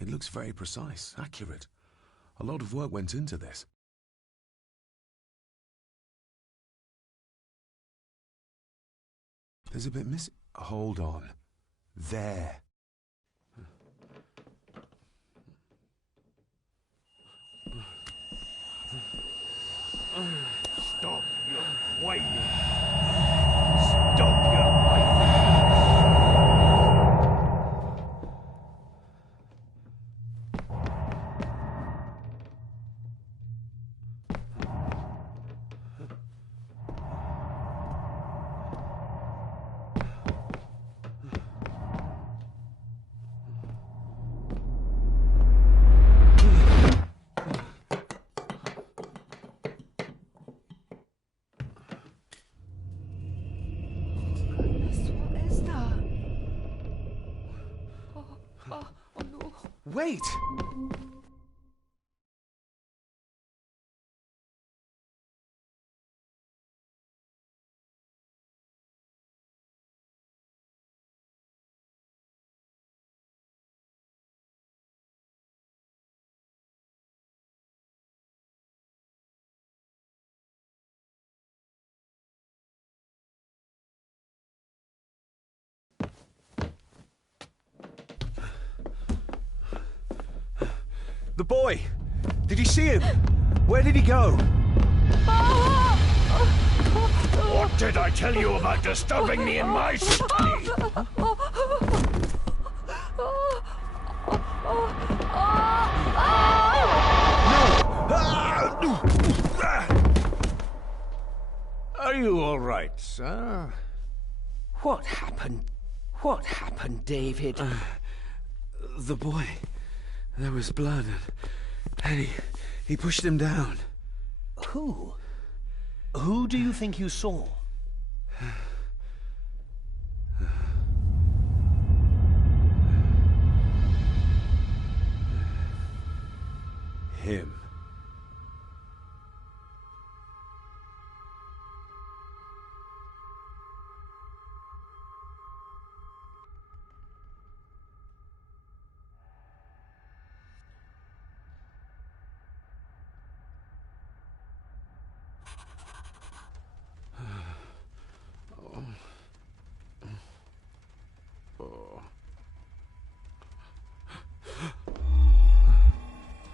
It looks very precise, accurate. A lot of work went into this. There's a bit missing. Hold on. There. Stop your whining. Stop your whining. Wait! The boy! Did you see him? Where did he go? What did I tell you about disturbing me in my study? Are you all right, sir? What happened? What happened, David? The boy. There was blood, and he pushed him down. Who? Who do you think you saw? Him.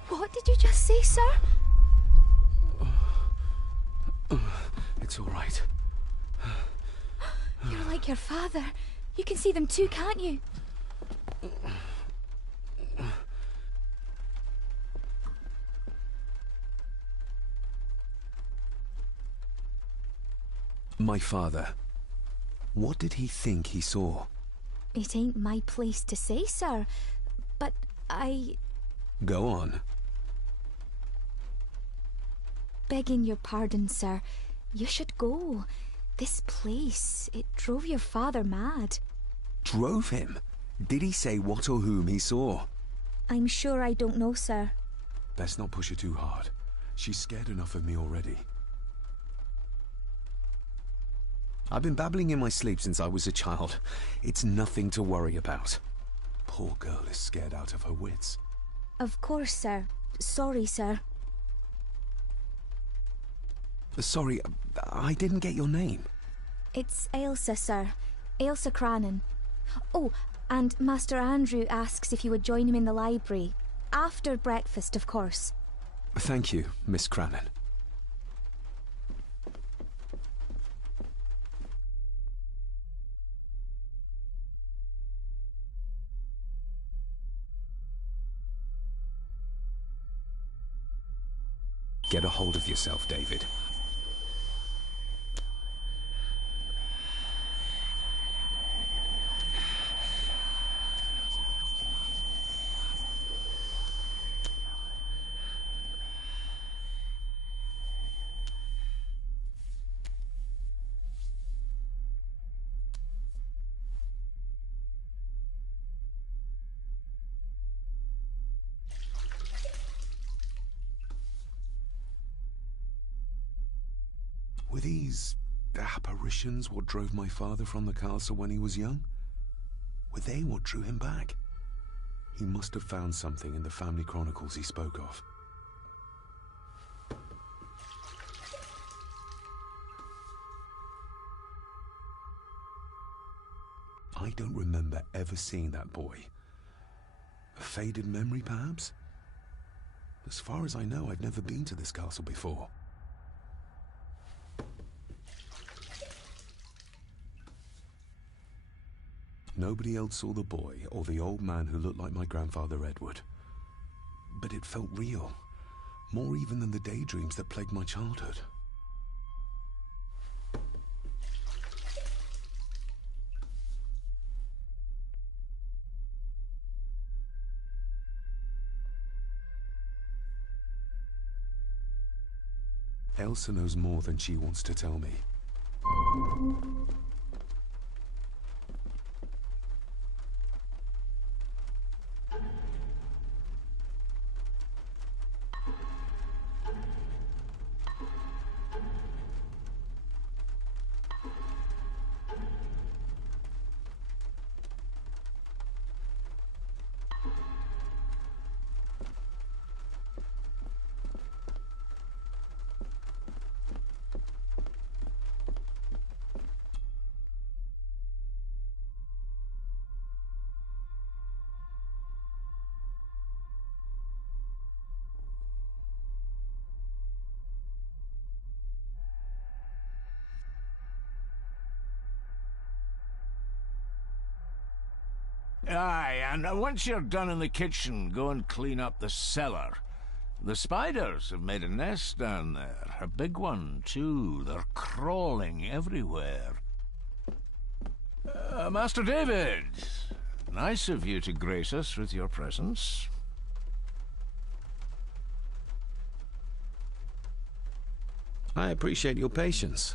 What did you just say, sir? It's all right. You're like your father. You can see them too, can't you? My father. What did he think he saw? It ain't my place to say, sir. But Go on. Begging your pardon, sir. You should go. This place, it drove your father mad. Drove him? Did he say what or whom he saw? I'm sure I don't know, sir. Best not push her too hard. She's scared enough of me already. I've been babbling in my sleep since I was a child. It's nothing to worry about. Poor girl is scared out of her wits. Of course, sir. Sorry, sir. Sorry, I didn't get your name. It's Ailsa, sir. Ailsa Crannan. Oh, and Master Andrew asks if you would join him in the library. After breakfast, of course. Thank you, Miss Crannan. Get a hold of yourself, David. Were these apparitions what drove my father from the castle when he was young? Were they what drew him back? He must have found something in the family chronicles he spoke of. I don't remember ever seeing that boy. A faded memory, perhaps? As far as I know, I've never been to this castle before. Nobody else saw the boy or the old man who looked like my grandfather Edward. But it felt real, more even than the daydreams that plagued my childhood. Elsa knows more than she wants to tell me. Aye, and once you're done in the kitchen, go and clean up the cellar. The spiders have made a nest down there. A big one, too. They're crawling everywhere. Master David, nice of you to grace us with your presence. I appreciate your patience.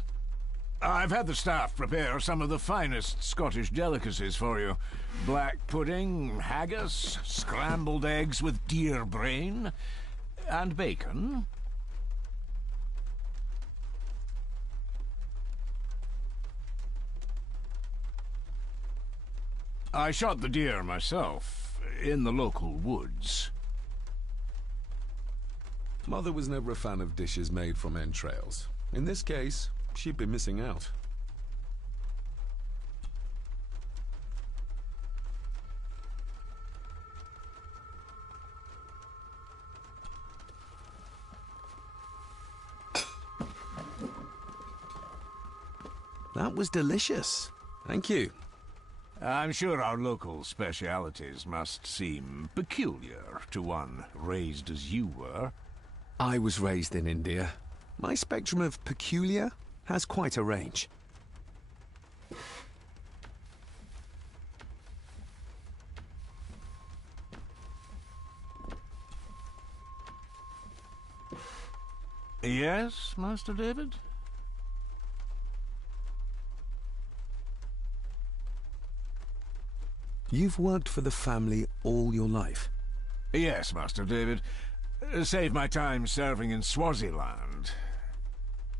I've had the staff prepare some of the finest Scottish delicacies for you. Black pudding, haggis, scrambled eggs with deer brain, and bacon. I shot the deer myself, in the local woods. Mother was never a fan of dishes made from entrails. In this case, she'd be missing out. That was delicious. Thank you. I'm sure our local specialities must seem peculiar to one raised as you were. I was raised in India. My spectrum of peculiar has quite a range. Yes, Master David? You've worked for the family all your life? Yes, Master David. Saved my time serving in Swaziland.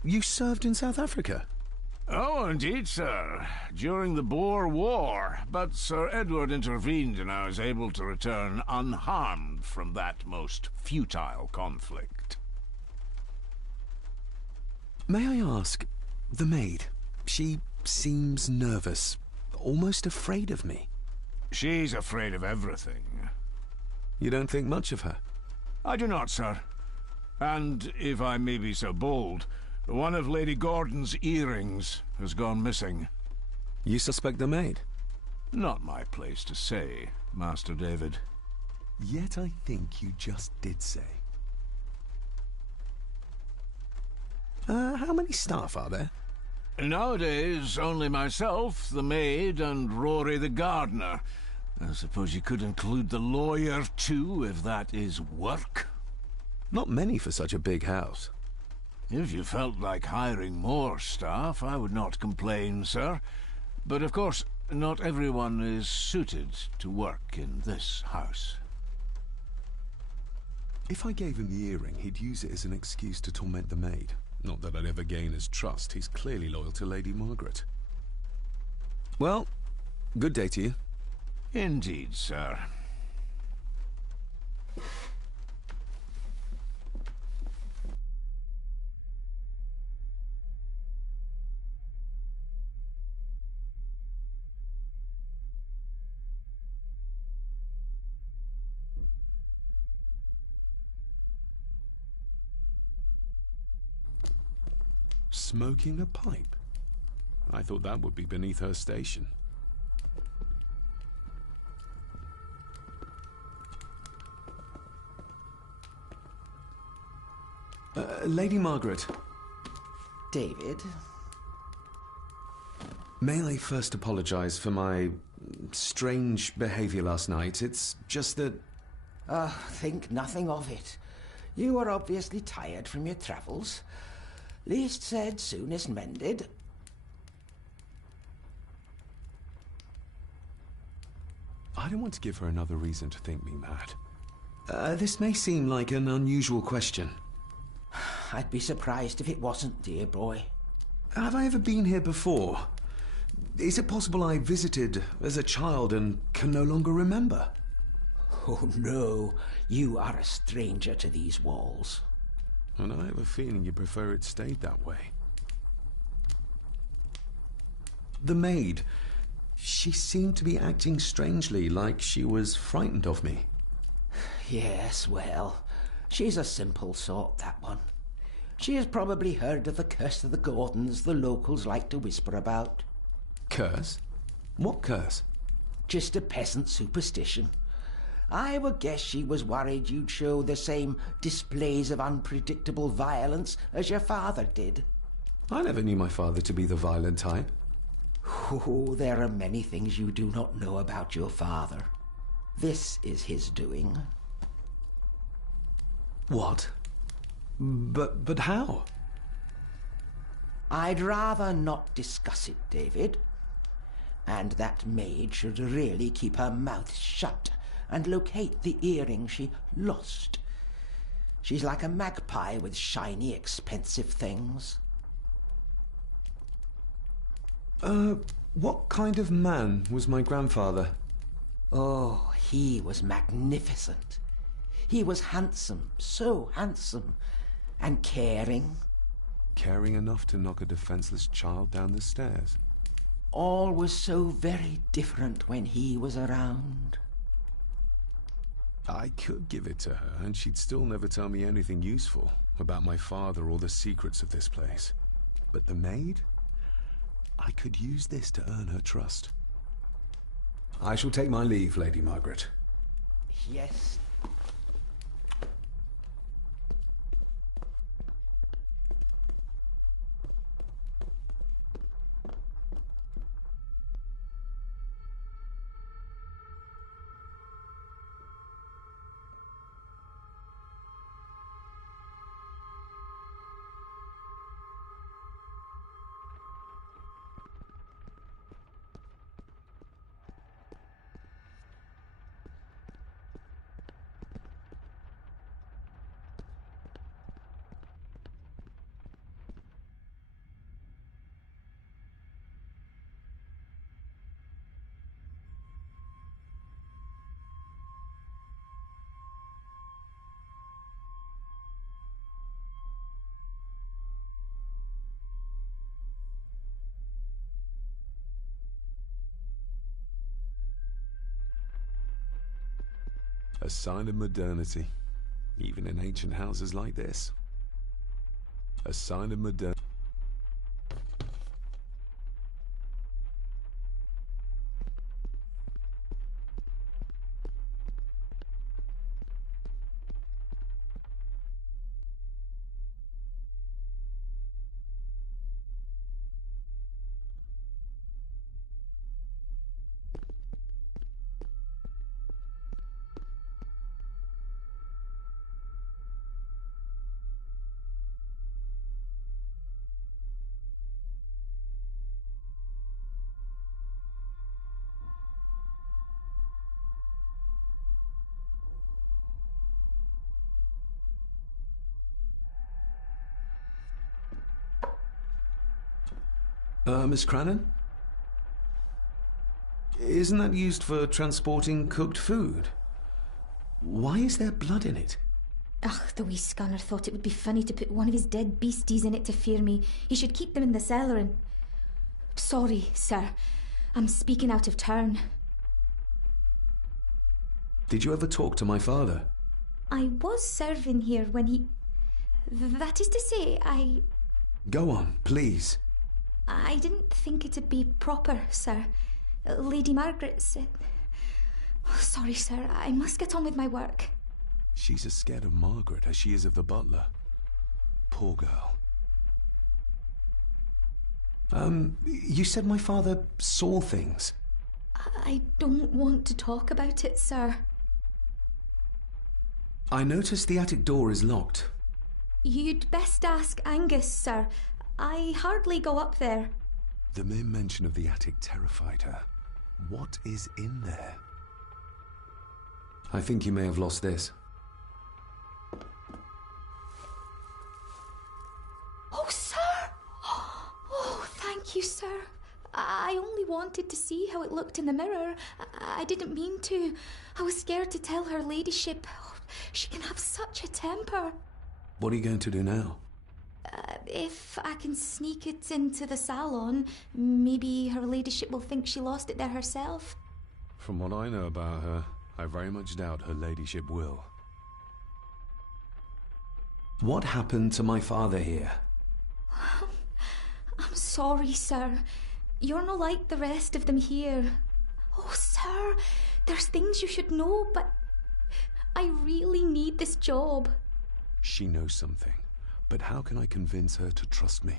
You served in South Africa? Oh, indeed, sir. During the Boer War. But Sir Edward intervened and I was able to return unharmed from that most futile conflict. May I ask, the maid, she seems nervous, almost afraid of me. She's afraid of everything. You don't think much of her? I do not, sir. And, if I may be so bold, one of Lady Gordon's earrings has gone missing. You suspect the maid? Not my place to say, Master David. Yet I think you just did say. How many staff are there? Nowadays, only myself, the maid, and Rory the gardener. I suppose you could include the lawyer, too, if that is work. Not many for such a big house. If you felt like hiring more staff, I would not complain, sir. But of course, not everyone is suited to work in this house. If I gave him the earring, he'd use it as an excuse to torment the maid. Not that I'd ever gain his trust. He's clearly loyal to Lady Margaret. Well, good day to you. Indeed, sir. Smoking a pipe? I thought that would be beneath her station. Lady Margaret. David? May I first apologize for my strange behavior last night? It's just that... Think nothing of it. You were obviously tired from your travels. Least said, soonest mended. I don't want to give her another reason to think me mad. This may seem like an unusual question. I'd be surprised if it wasn't, dear boy. Have I ever been here before? Is it possible I visited as a child and can no longer remember? Oh, no. You are a stranger to these walls. And I have a feeling you prefer it stayed that way. The maid. She seemed to be acting strangely, like she was frightened of me. Yes, well, she's a simple sort, that one. She has probably heard of the curse of the Gordons the locals like to whisper about. Curse? What curse? Just a peasant superstition. I would guess she was worried you'd show the same displays of unpredictable violence as your father did. I never knew my father to be the violent type. Oh, there are many things you do not know about your father. This is his doing. What? But how? I'd rather not discuss it, David. And that maid should really keep her mouth shut and locate the earring she lost. She's like a magpie with shiny, expensive things. What kind of man was my grandfather? Oh, he was magnificent. He was handsome, so handsome, and caring. Caring enough to knock a defenseless child down the stairs. All was so very different when he was around. I could give it to her, and she'd still never tell me anything useful about my father or the secrets of this place. But the maid? I could use this to earn her trust. I shall take my leave, Lady Margaret. Yes. A sign of modernity, even in ancient houses like this. A sign of modernity. Miss Crannan? Isn't that used for transporting cooked food? Why is there blood in it? Ugh, the wee scunner thought it would be funny to put one of his dead beasties in it to fear me. He should keep them in the cellar and... Sorry, sir. I'm speaking out of turn. Did you ever talk to my father? I was serving here when he... That is to say, Go on, please. I didn't think it'd be proper, sir. Lady Margaret said... Oh, sorry, sir. I must get on with my work. She's as scared of Margaret as she is of the butler. Poor girl. You said my father saw things. I don't want to talk about it, sir. I noticed the attic door is locked. You'd best ask Angus, sir. I hardly go up there. The mere mention of the attic terrified her. What is in there? I think you may have lost this. Oh, sir! Oh, thank you, sir. I only wanted to see how it looked in the mirror. I didn't mean to. I was scared to tell her ladyship. Oh, she can have such a temper. What are you going to do now? If I can sneak it into the salon, maybe her ladyship will think she lost it there herself. From what I know about her, I very much doubt her ladyship will. What happened to my father here? I'm sorry, sir. You're not like the rest of them here. Oh, sir, there's things you should know, but I really need this job. She knows something, but how can I convince her to trust me?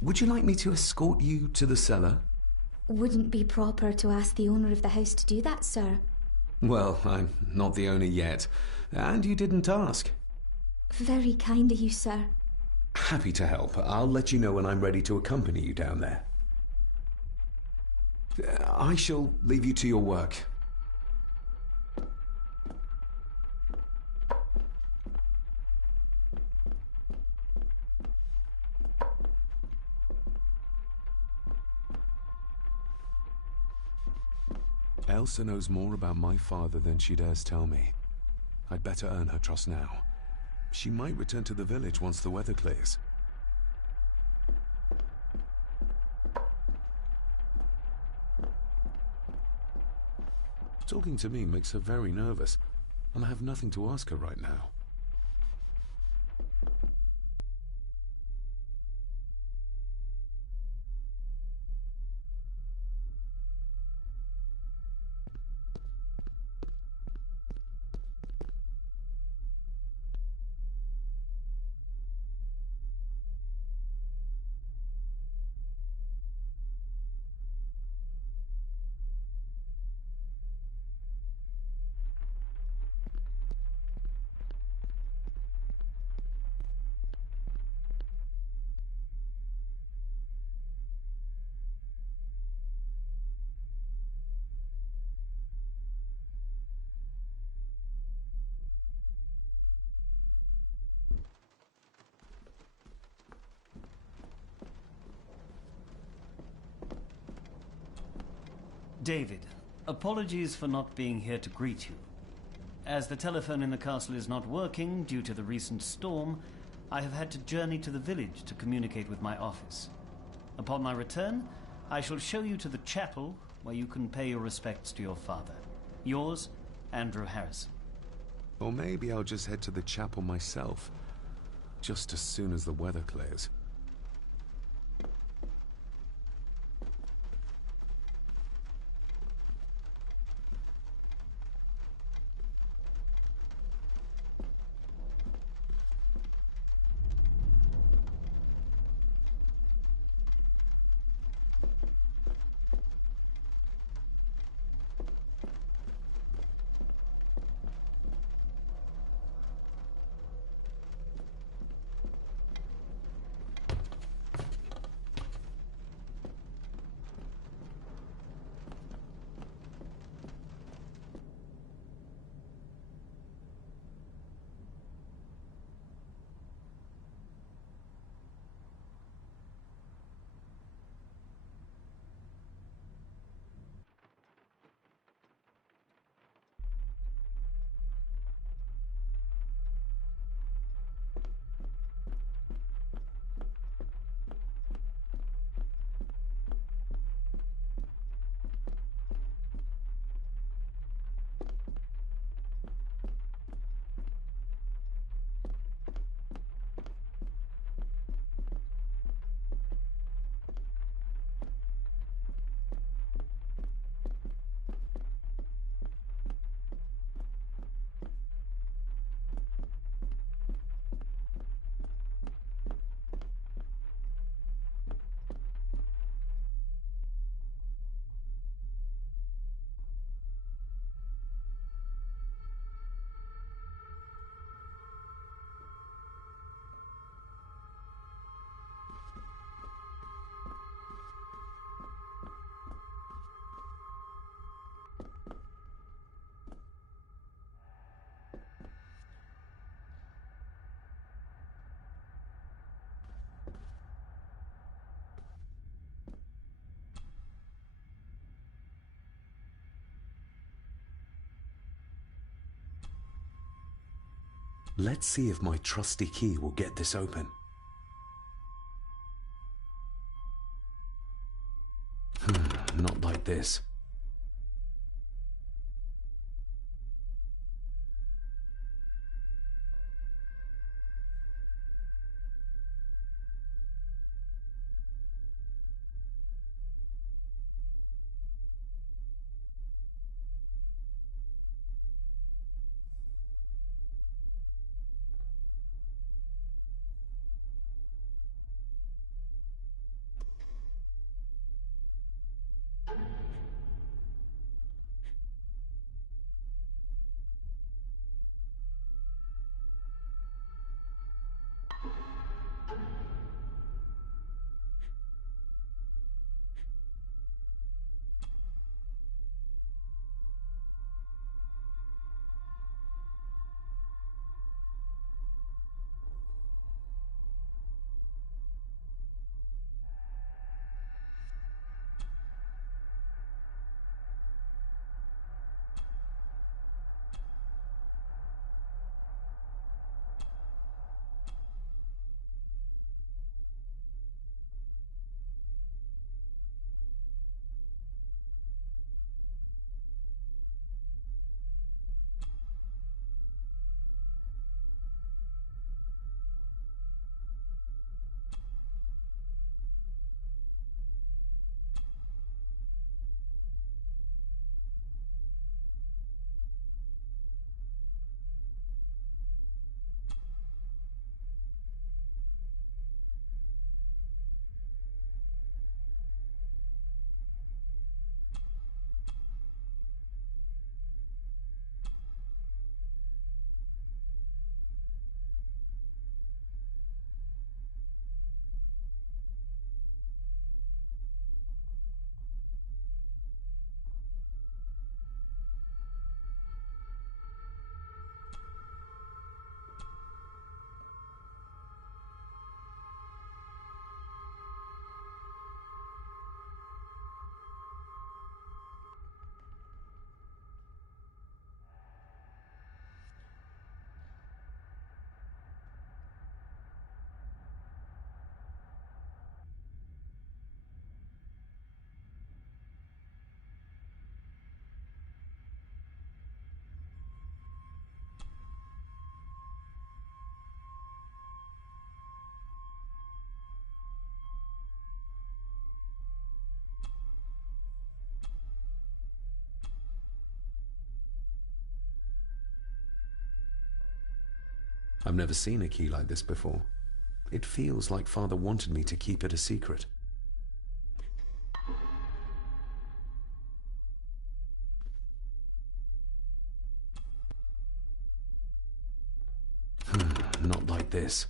Would you like me to escort you to the cellar? Wouldn't be proper to ask the owner of the house to do that, sir. Well, I'm not the owner yet, and you didn't ask. Very kind of you, sir. Happy to help. I'll let you know when I'm ready to accompany you down there. I shall leave you to your work. Elsa knows more about my father than she dares tell me. I'd better earn her trust now. She might return to the village once the weather clears. Talking to me makes her very nervous, and I have nothing to ask her right now. David, apologies for not being here to greet you. As the telephone in the castle is not working due to the recent storm, I have had to journey to the village to communicate with my office. Upon my return, I shall show you to the chapel where you can pay your respects to your father. Yours, Andrew Harrison. Or maybe I'll just head to the chapel myself, just as soon as the weather clears. Let's see if my trusty key will get this open. Not like this. I've never seen a key like this before. It feels like Father wanted me to keep it a secret. Not like this.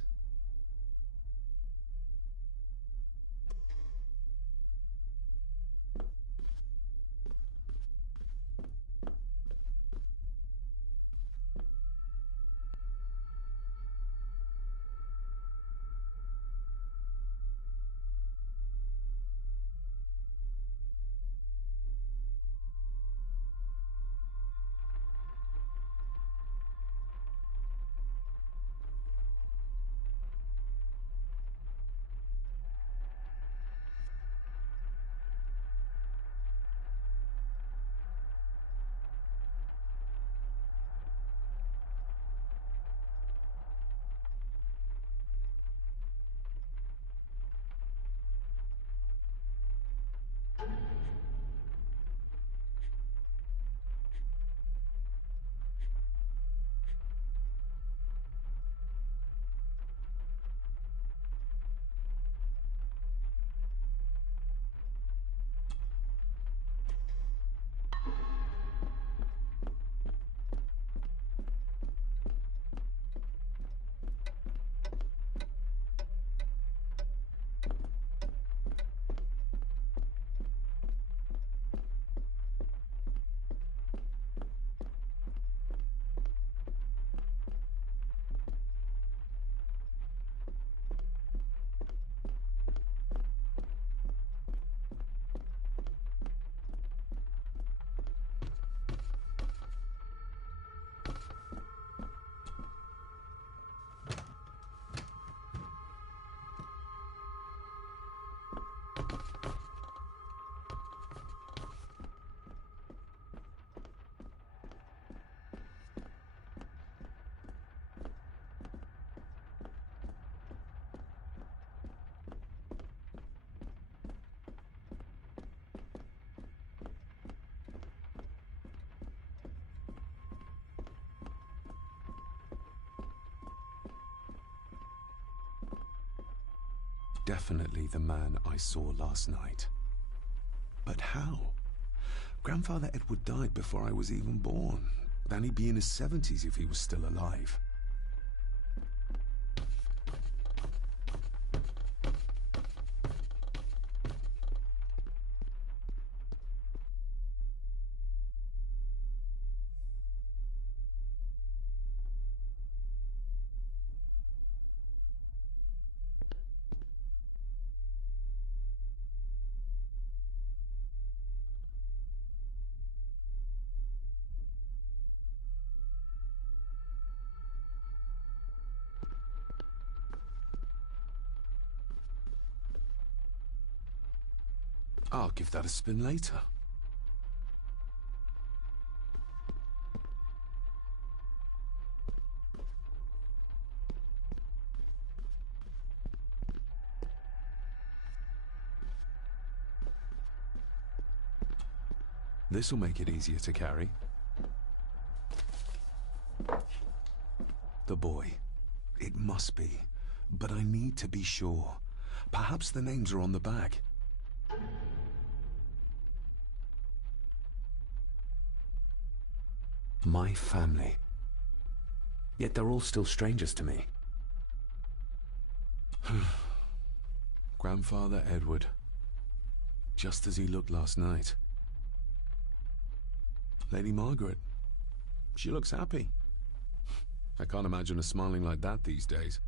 definitely the man I saw last night. But how? Grandfather Edward died before I was even born. Then he'd be in his 70s if he was still alive. I'll give that a spin later. This'll make it easier to carry. The boy. It must be. But I need to be sure. Perhaps the names are on the bag. My family. Yet they're all still strangers to me. Grandfather Edward. Just as he looked last night. Lady Margaret. She looks happy. I can't imagine her smiling like that these days.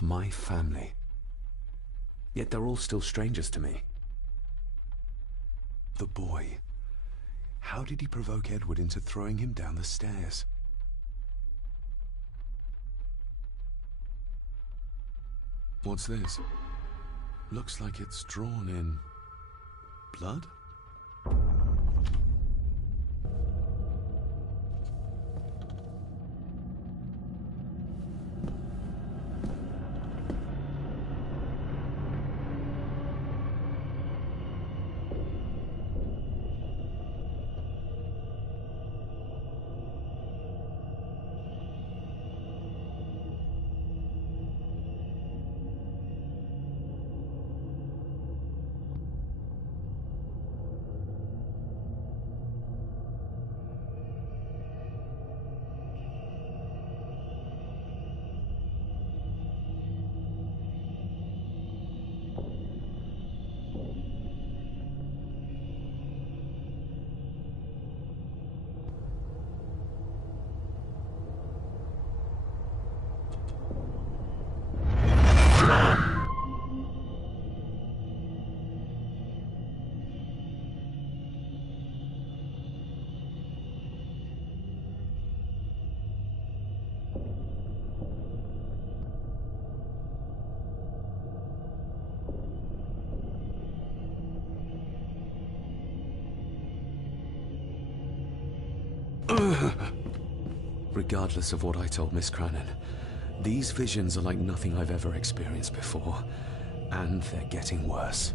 My family. Yet they're all still strangers to me. The boy. How did he provoke Edward into throwing him down the stairs? What's this? Looks like it's drawn in blood? Regardless of what I told Miss Cranon, these visions are like nothing I've ever experienced before, and they're getting worse.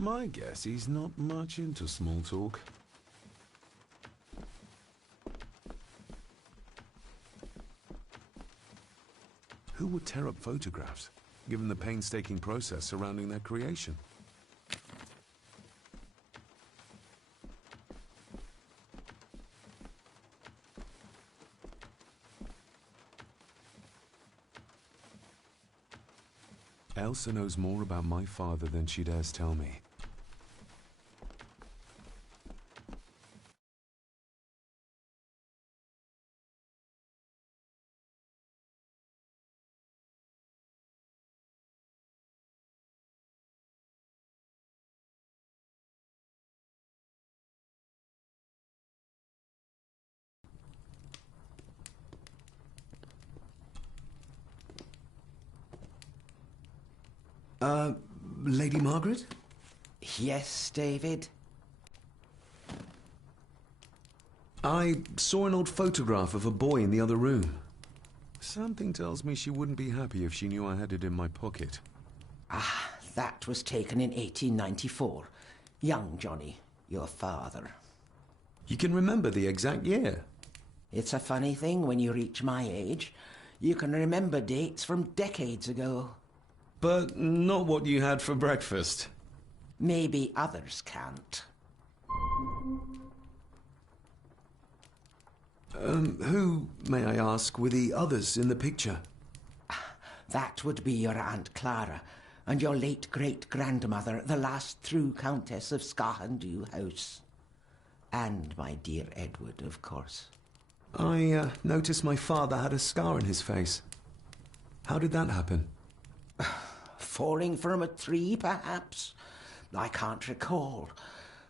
My guess he's not much into small talk. Who would tear up photographs, given the painstaking process surrounding their creation? Elsa knows more about my father than she dares tell me. Lady Margaret? Yes, David? I saw an old photograph of a boy in the other room. Something tells me she wouldn't be happy if she knew I had it in my pocket. Ah, that was taken in 1894. Young Johnny, your father. You can remember the exact year? It's a funny thing when you reach my age. You can remember dates from decades ago. But not what you had for breakfast. Maybe others can't. Who, may I ask, were the others in the picture? That would be your Aunt Clara and your late great-grandmother, the last true Countess of Scahendew House. And my dear Edward, of course. I noticed my father had a scar on his face. How did that happen? Falling from a tree, perhaps? I can't recall.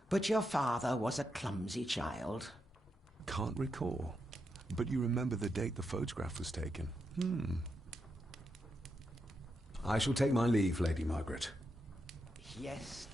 But your father was a clumsy child. Can't recall. But you remember the date the photograph was taken. I shall take my leave, Lady Margaret. Yes.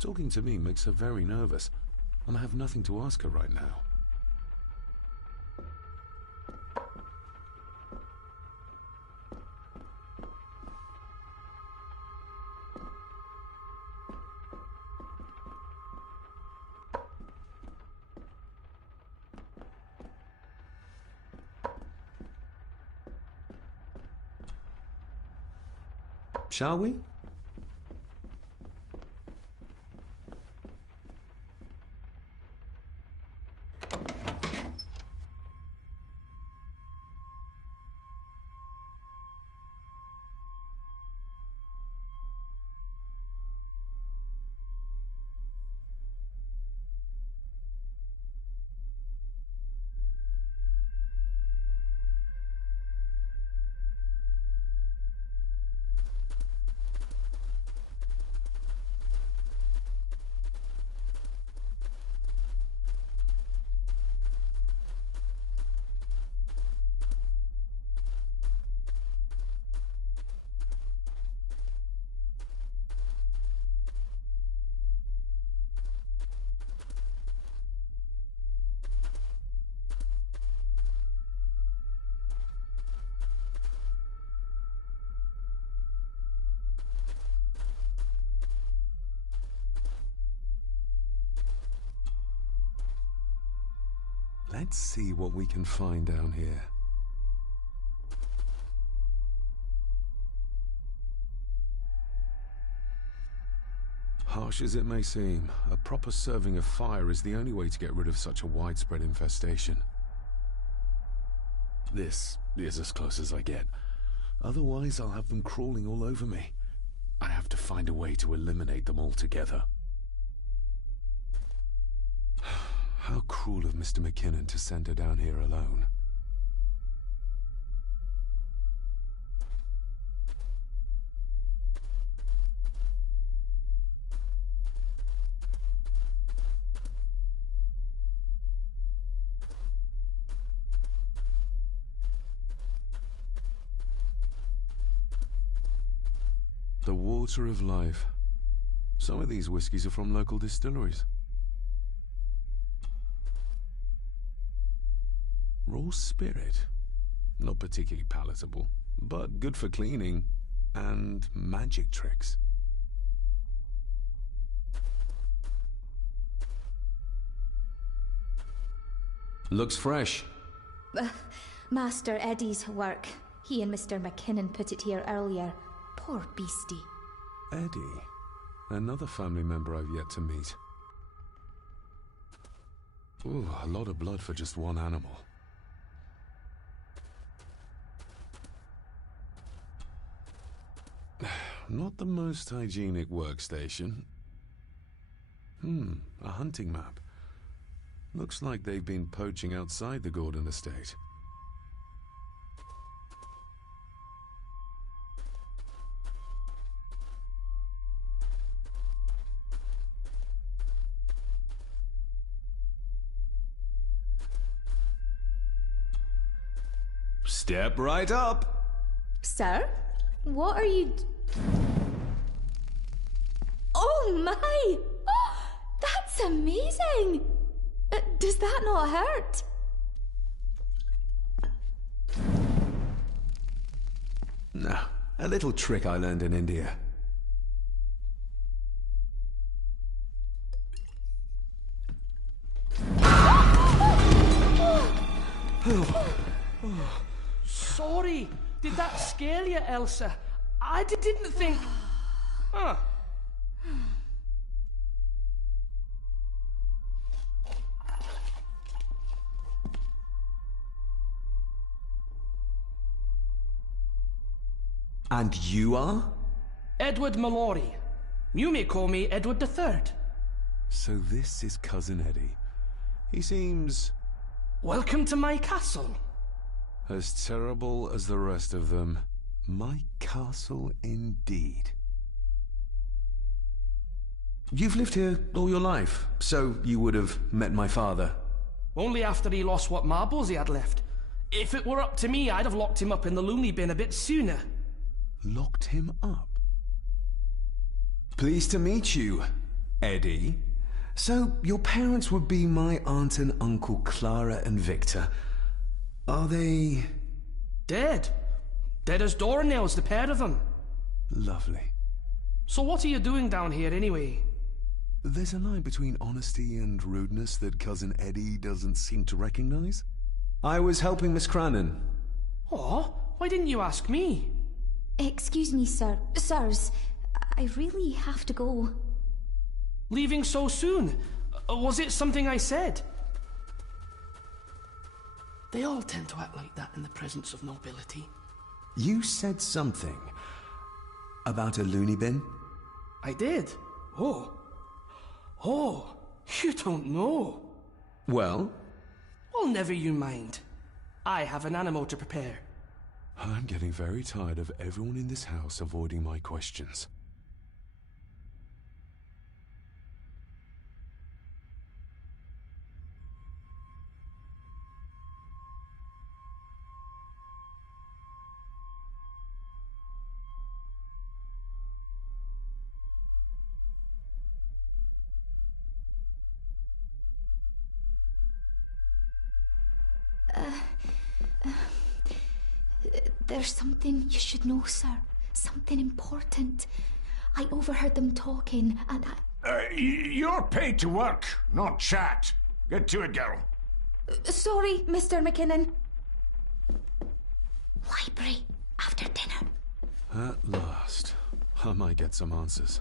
Talking to me makes her very nervous, and I have nothing to ask her right now. Shall we? Let's see what we can find down here. Harsh as it may seem, a proper serving of fire is the only way to get rid of such a widespread infestation. This is as close as I get. Otherwise, I'll have them crawling all over me. I have to find a way to eliminate them altogether. How cruel of Mr. McKinnon to send her down here alone. The water of life. Some of these whiskies are from local distilleries. Raw spirit. Not particularly palatable, but good for cleaning and magic tricks. Looks fresh. Master Eddie's work. He and Mr. McKinnon put it here earlier. Poor beastie. Eddie. Another family member I've yet to meet. Ooh, a lot of blood for just one animal. Not the most hygienic workstation. A hunting map. Looks like they've been poaching outside the Gordon estate. Step right up. Sir? What are you... Oh my! Oh, that's amazing! Does that not hurt? No, a little trick I learned in India. Sorry, did that scare you, Elsa? I didn't think... Huh. And you are? Edward Mallory. You may call me Edward III. So this is Cousin Eddie. He seems... Welcome to my castle. as terrible as the rest of them. My castle indeed. You've lived here all your life, so you would have met my father. Only after he lost what marbles he had left. If it were up to me, I'd have locked him up in the loony bin a bit sooner. Locked him up? Pleased to meet you, Eddie. So, your parents would be my aunt and uncle Clara and Victor. Are they... Dead. Dead as doornails, the pair of them. Lovely. So what are you doing down here anyway? There's a line between honesty and rudeness that Cousin Eddie doesn't seem to recognize. I was helping Miss Crannan. Oh, why didn't you ask me? Excuse me, sirs. I really have to go. Leaving so soon? Was it something I said? They all tend to act like that in the presence of nobility. You said something about a loony bin? I did. Oh, you don't know. Well? Well, never you mind. I have an animal to prepare. I'm getting very tired of everyone in this house avoiding my questions. There's something you should know, sir. Something important. I overheard them talking, and You're paid to work, not chat. Get to it, girl. Sorry, Mr. McKinnon. Library, after dinner. At last. I might get some answers.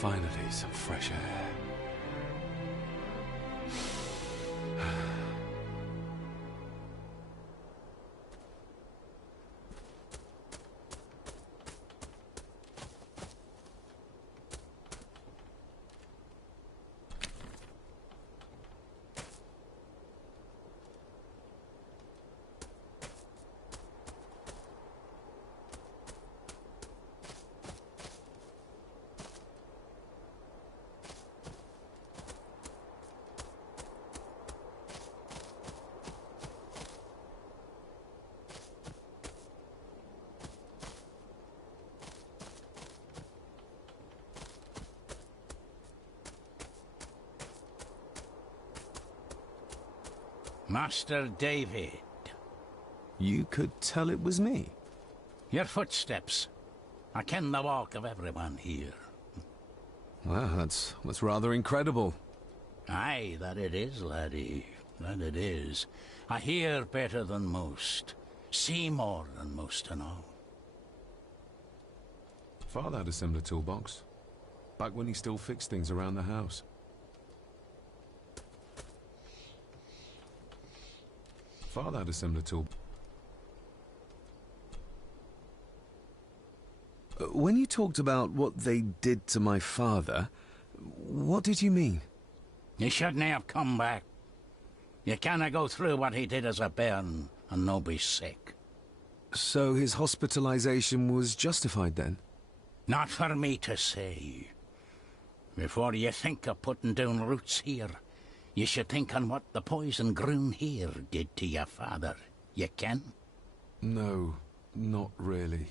Finally, some fresh air. Master David. You could tell it was me. Your footsteps. I ken the walk of everyone here. Wow, that's rather incredible. Aye, that it is, laddie. That it is. I hear better than most. See more than most and all. Father had a similar toolbox. Back when he still fixed things around the house. Father had a similar tool. When you talked about what they did to my father, what did you mean? You shouldn't have come back. You canna go through what he did as a bairn and no be sick. So his hospitalization was justified then? Not for me to say. Before you think of putting down roots here, you should think on what the poison grown here did to your father. You can? No, not really.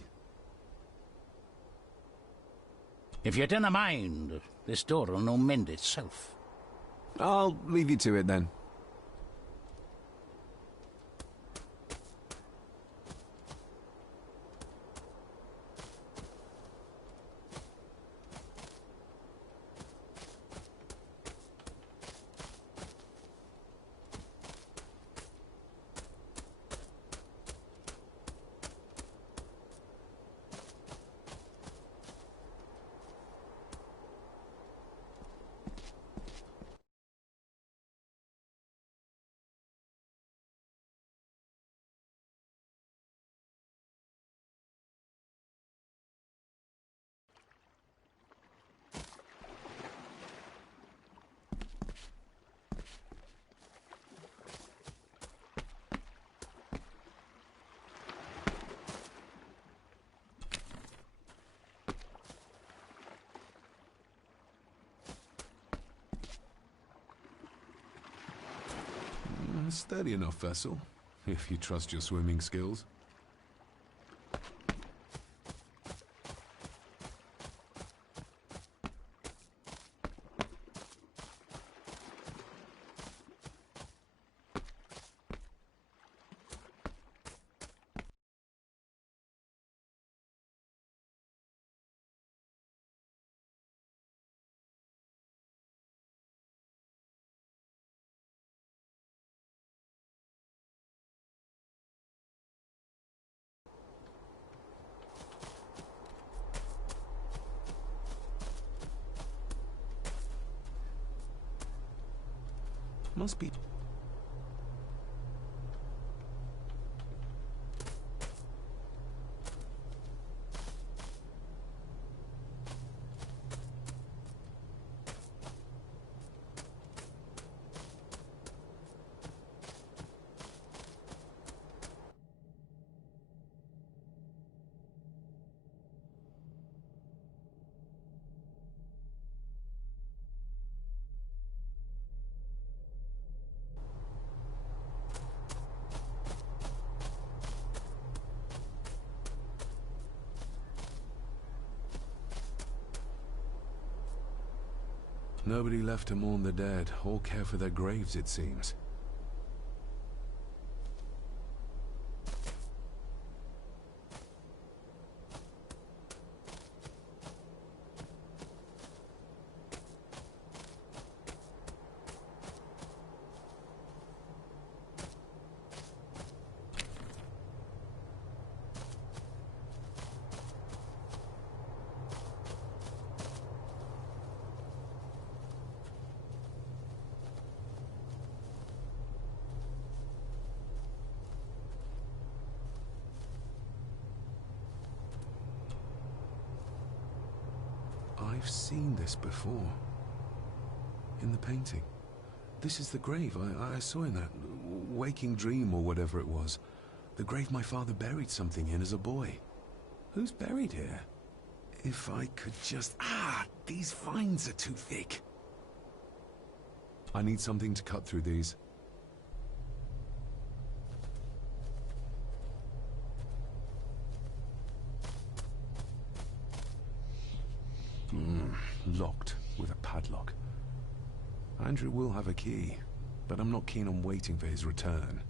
If you dinna mind, this door will no mend itself. I'll leave you to it then. A steady enough vessel, if you trust your swimming skills. Must be. Nobody left to mourn the dead, or care for their graves, it seems. I've seen this before. In the painting. This is the grave I saw in that waking dream or whatever it was. The grave my father buried something in as a boy. Who's buried here? If I could just... these vines are too thick. I need something to cut through these. Locked with a padlock. Andrew will have a key, but I'm not keen on waiting for his return.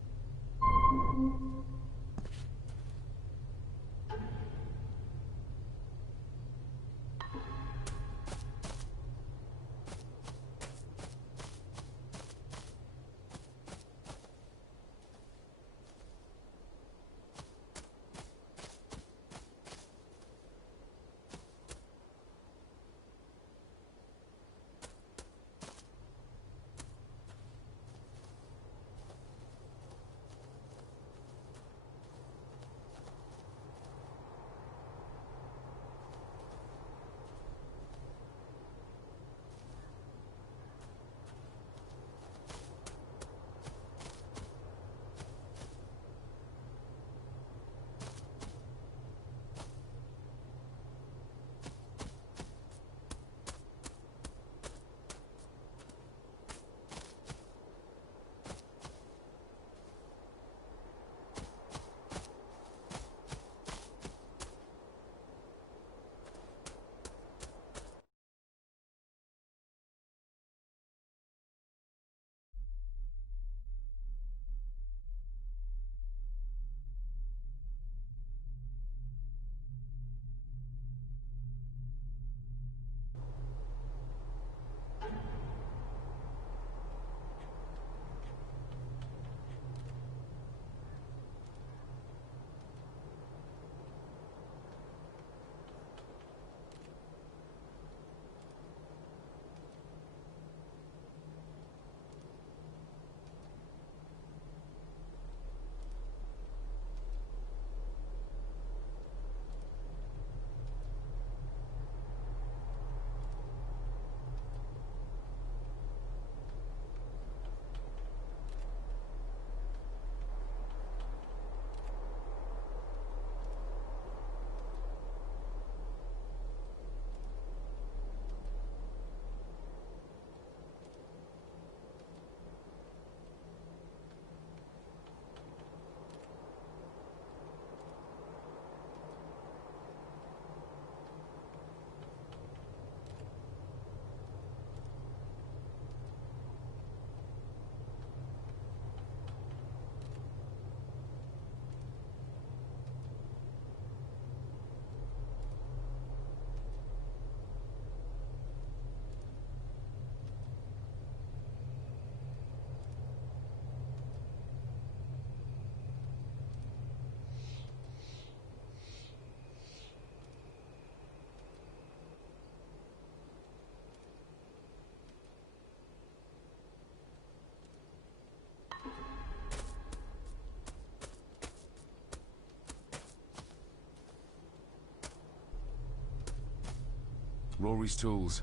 Rory's tools.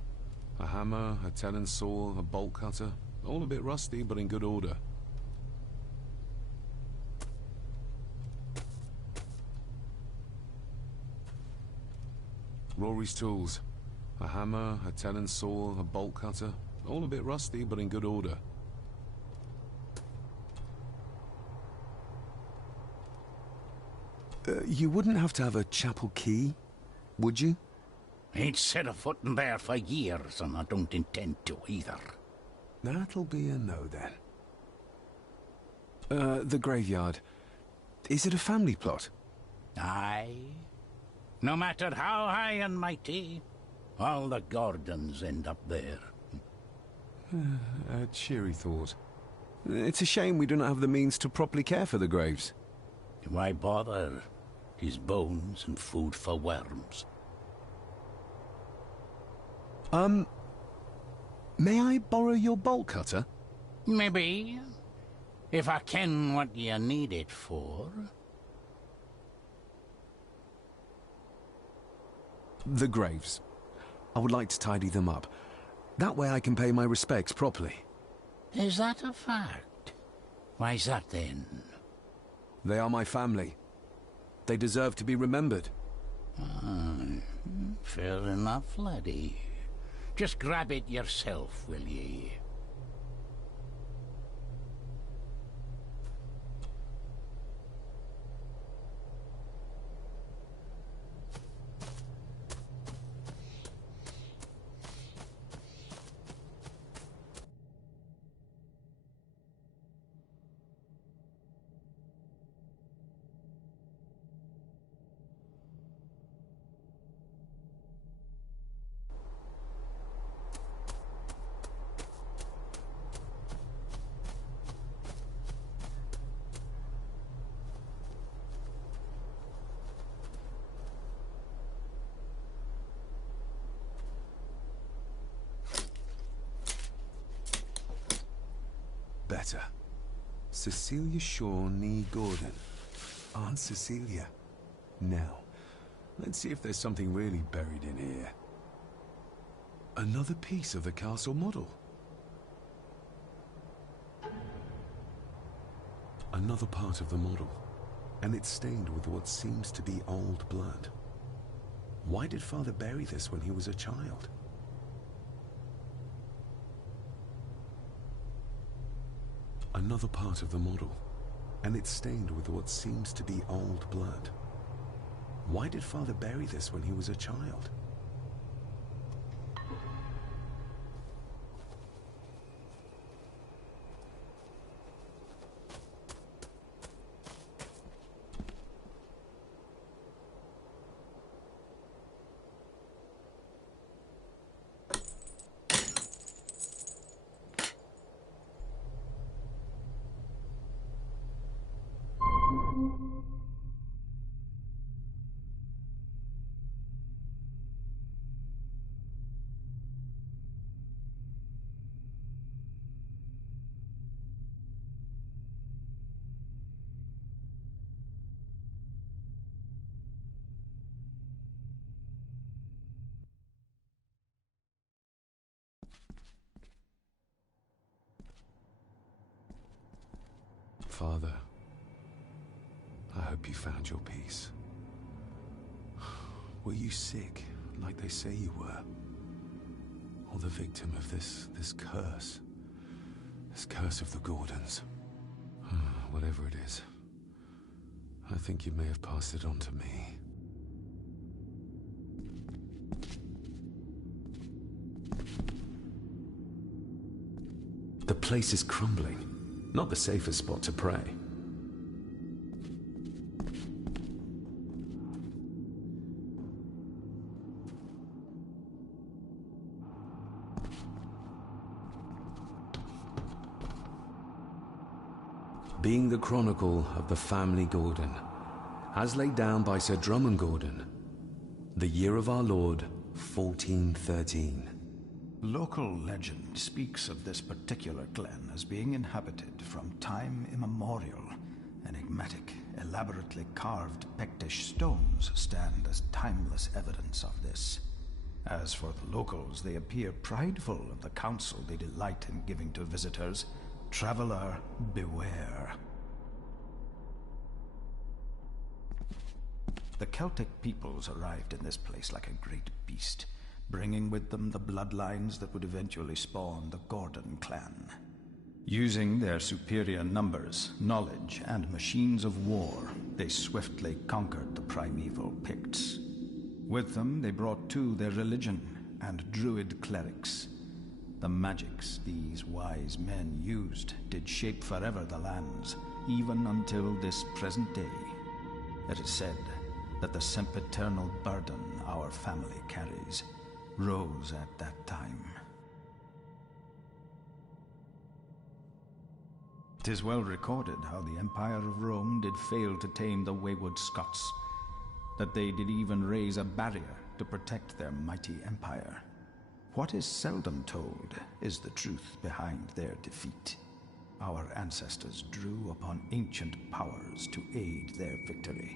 A hammer, a talon saw, a bolt cutter. All a bit rusty, but in good order. Rory's tools. A hammer, a talon saw, a bolt cutter. All a bit rusty, but in good order. You wouldn't have to have a chapel key, would you? Ain't set a foot in there for years, and I don't intend to either. That'll be a no, then. The graveyard. Is it a family plot? Aye. No matter how high and mighty, all the Gordons end up there. A cheery thought. It's a shame we do not have the means to properly care for the graves. Why bother? 'Tis bones and food for worms. May I borrow your bolt cutter? Maybe. If I ken what you need it for. The graves. I would like to tidy them up. That way I can pay my respects properly. Is that a fact? Why's that then? They are my family. They deserve to be remembered. Fair enough, laddie. Just grab it yourself, will ye? Better. Cecilia Shaw Nee Gordon. Aunt Cecilia. Now, let's see if there's something really buried in here. Another piece of the castle model. Another part of the model. And it's stained with what seems to be old blood. Why did Father bury this when he was a child? Another part of the model, and it's stained with what seems to be old blood. Why did Father bury this when he was a child? Father, I hope you found your peace. Were you sick, like they say you were? Or the victim of this curse? This curse of the Gordons? Whatever it is, I think you may have passed it on to me. The place is crumbling. Not the safest spot to pray. Being the chronicle of the family Gordon, as laid down by Sir Drummond Gordon, the year of our Lord, 1413. Local legend speaks of this particular glen as being inhabited from time immemorial. Enigmatic, elaborately carved Pictish stones stand as timeless evidence of this. As for the locals, they appear prideful of the counsel they delight in giving to visitors. Traveler, beware. The Celtic peoples arrived in this place like a great beast, bringing with them the bloodlines that would eventually spawn the Gordon clan. Using their superior numbers, knowledge, and machines of war, they swiftly conquered the primeval Picts. With them, they brought too their religion and druid clerics. The magics these wise men used did shape forever the lands, even until this present day. It is said that the sempiternal burden our family carries rose at that time. 'Tis well recorded how the Empire of Rome did fail to tame the wayward Scots, that they did even raise a barrier to protect their mighty empire. What is seldom told is the truth behind their defeat. Our ancestors drew upon ancient powers to aid their victory,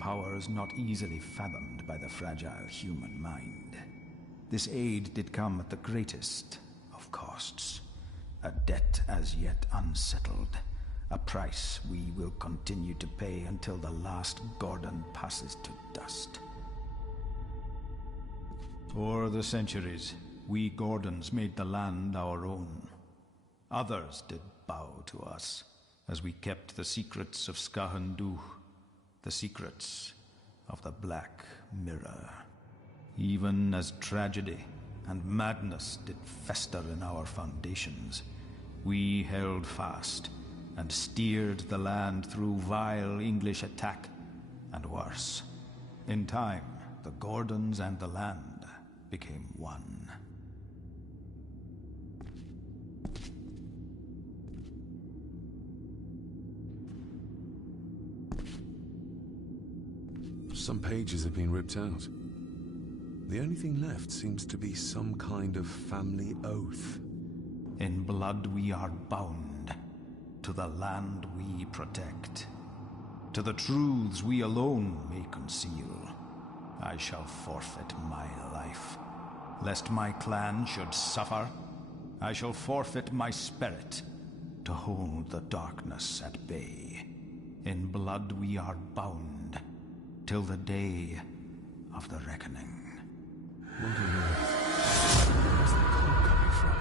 powers not easily fathomed by the fragile human mind. This aid did come at the greatest of costs. A debt as yet unsettled. A price we will continue to pay until the last Gordon passes to dust. For the centuries, we Gordons made the land our own. Others did bow to us, as we kept the secrets of Skahandu, the secrets of the Black Mirror. Even as tragedy and madness did fester in our foundations, we held fast and steered the land through vile English attack and worse. In time, the Gordons and the land became one. Some pages have been ripped out. The only thing left seems to be some kind of family oath. In blood we are bound to the land we protect, to the truths we alone may conceal. I shall forfeit my life, lest my clan should suffer. I shall forfeit my spirit to hold the darkness at bay. In blood we are bound till the day of the reckoning. What on earth? Where's the call coming from?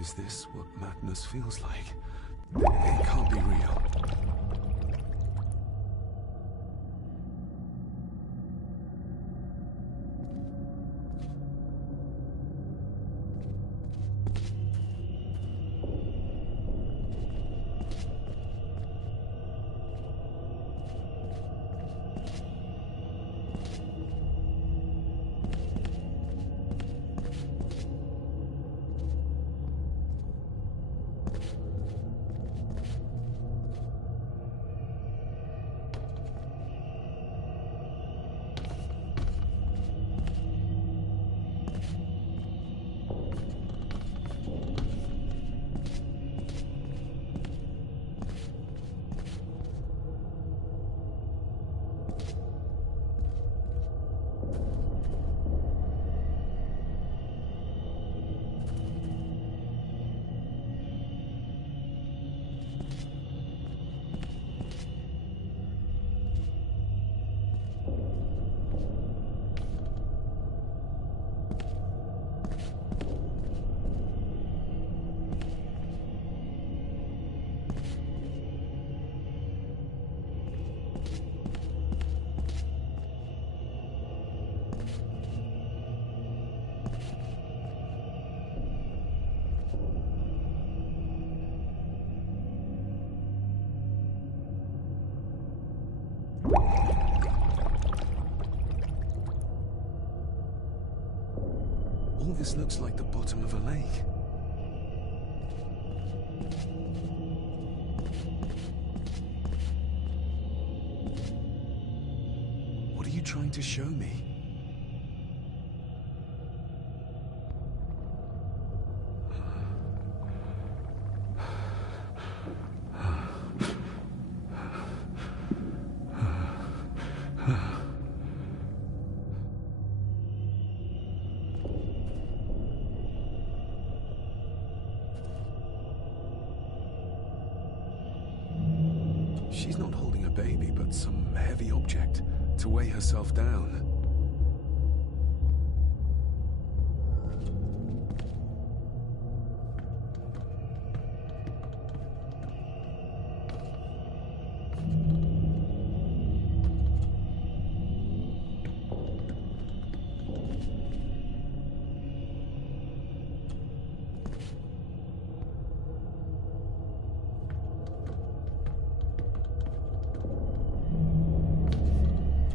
Is this what madness feels like? It can't be real. All this looks like the bottom of a lake. What are you trying to show me? baby, but some heavy object to weigh herself down.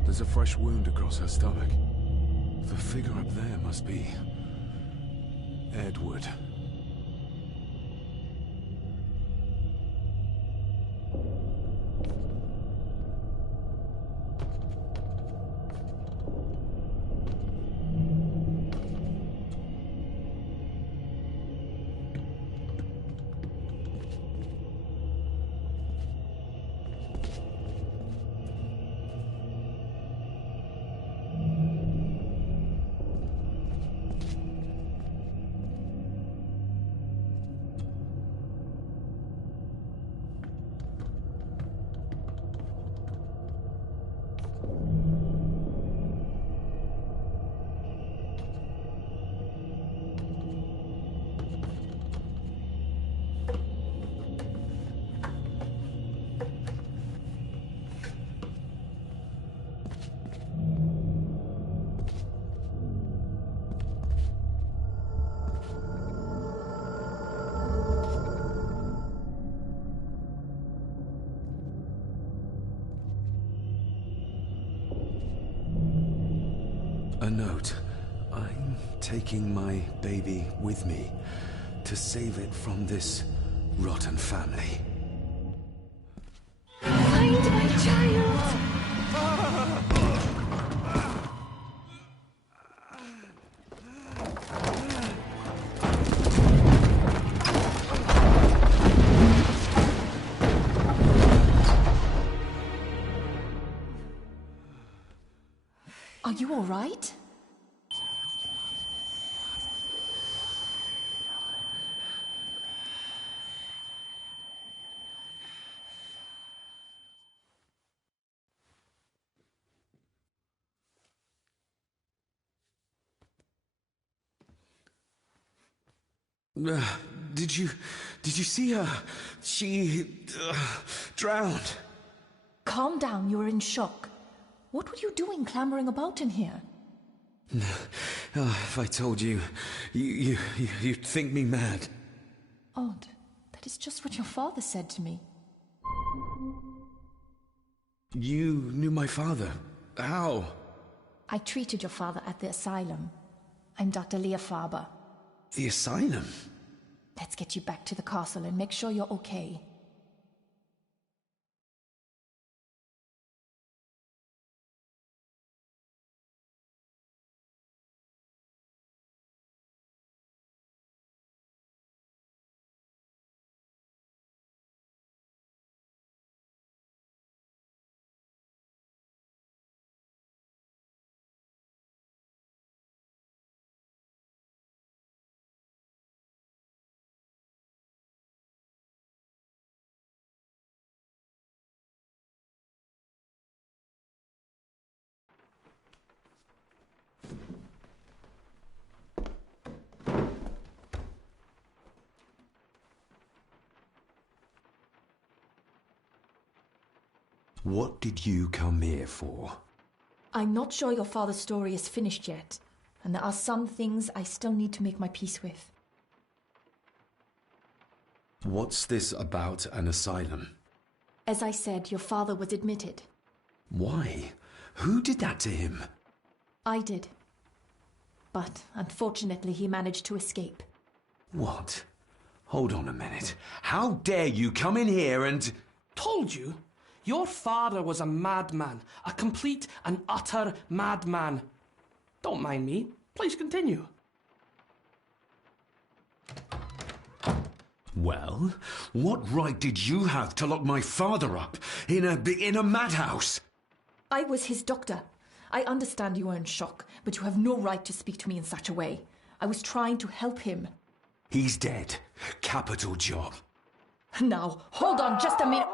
There's a fresh wound across her stomach. The figure up there must be Edward. A note. I'm taking my baby with me to save it from this rotten family. Find my child! Are you all right? Did you see her? She drowned. Calm down, you're in shock. What were you doing clambering about in here? If I told you, you'd think me mad. Odd. That is just what your father said to me. You knew my father. How? I treated your father at the asylum. I'm Dr. Leah Faber. The asylum? Let's get you back to the castle and make sure you're okay. What did you come here for? I'm not sure your father's story is finished yet, and there are some things I still need to make my peace with. What's this about an asylum? As I said, your father was admitted. Why? Who did that to him? I did. But unfortunately, he managed to escape. What? Hold on a minute. How dare you come in here and... Told you? Your father was a madman. A complete and utter madman. Don't mind me. Please continue. Well, what right did you have to lock my father up in a madhouse? I was his doctor. I understand you are in shock, but you have no right to speak to me in such a way. I was trying to help him. He's dead. Capital job. Now, hold on just a minute.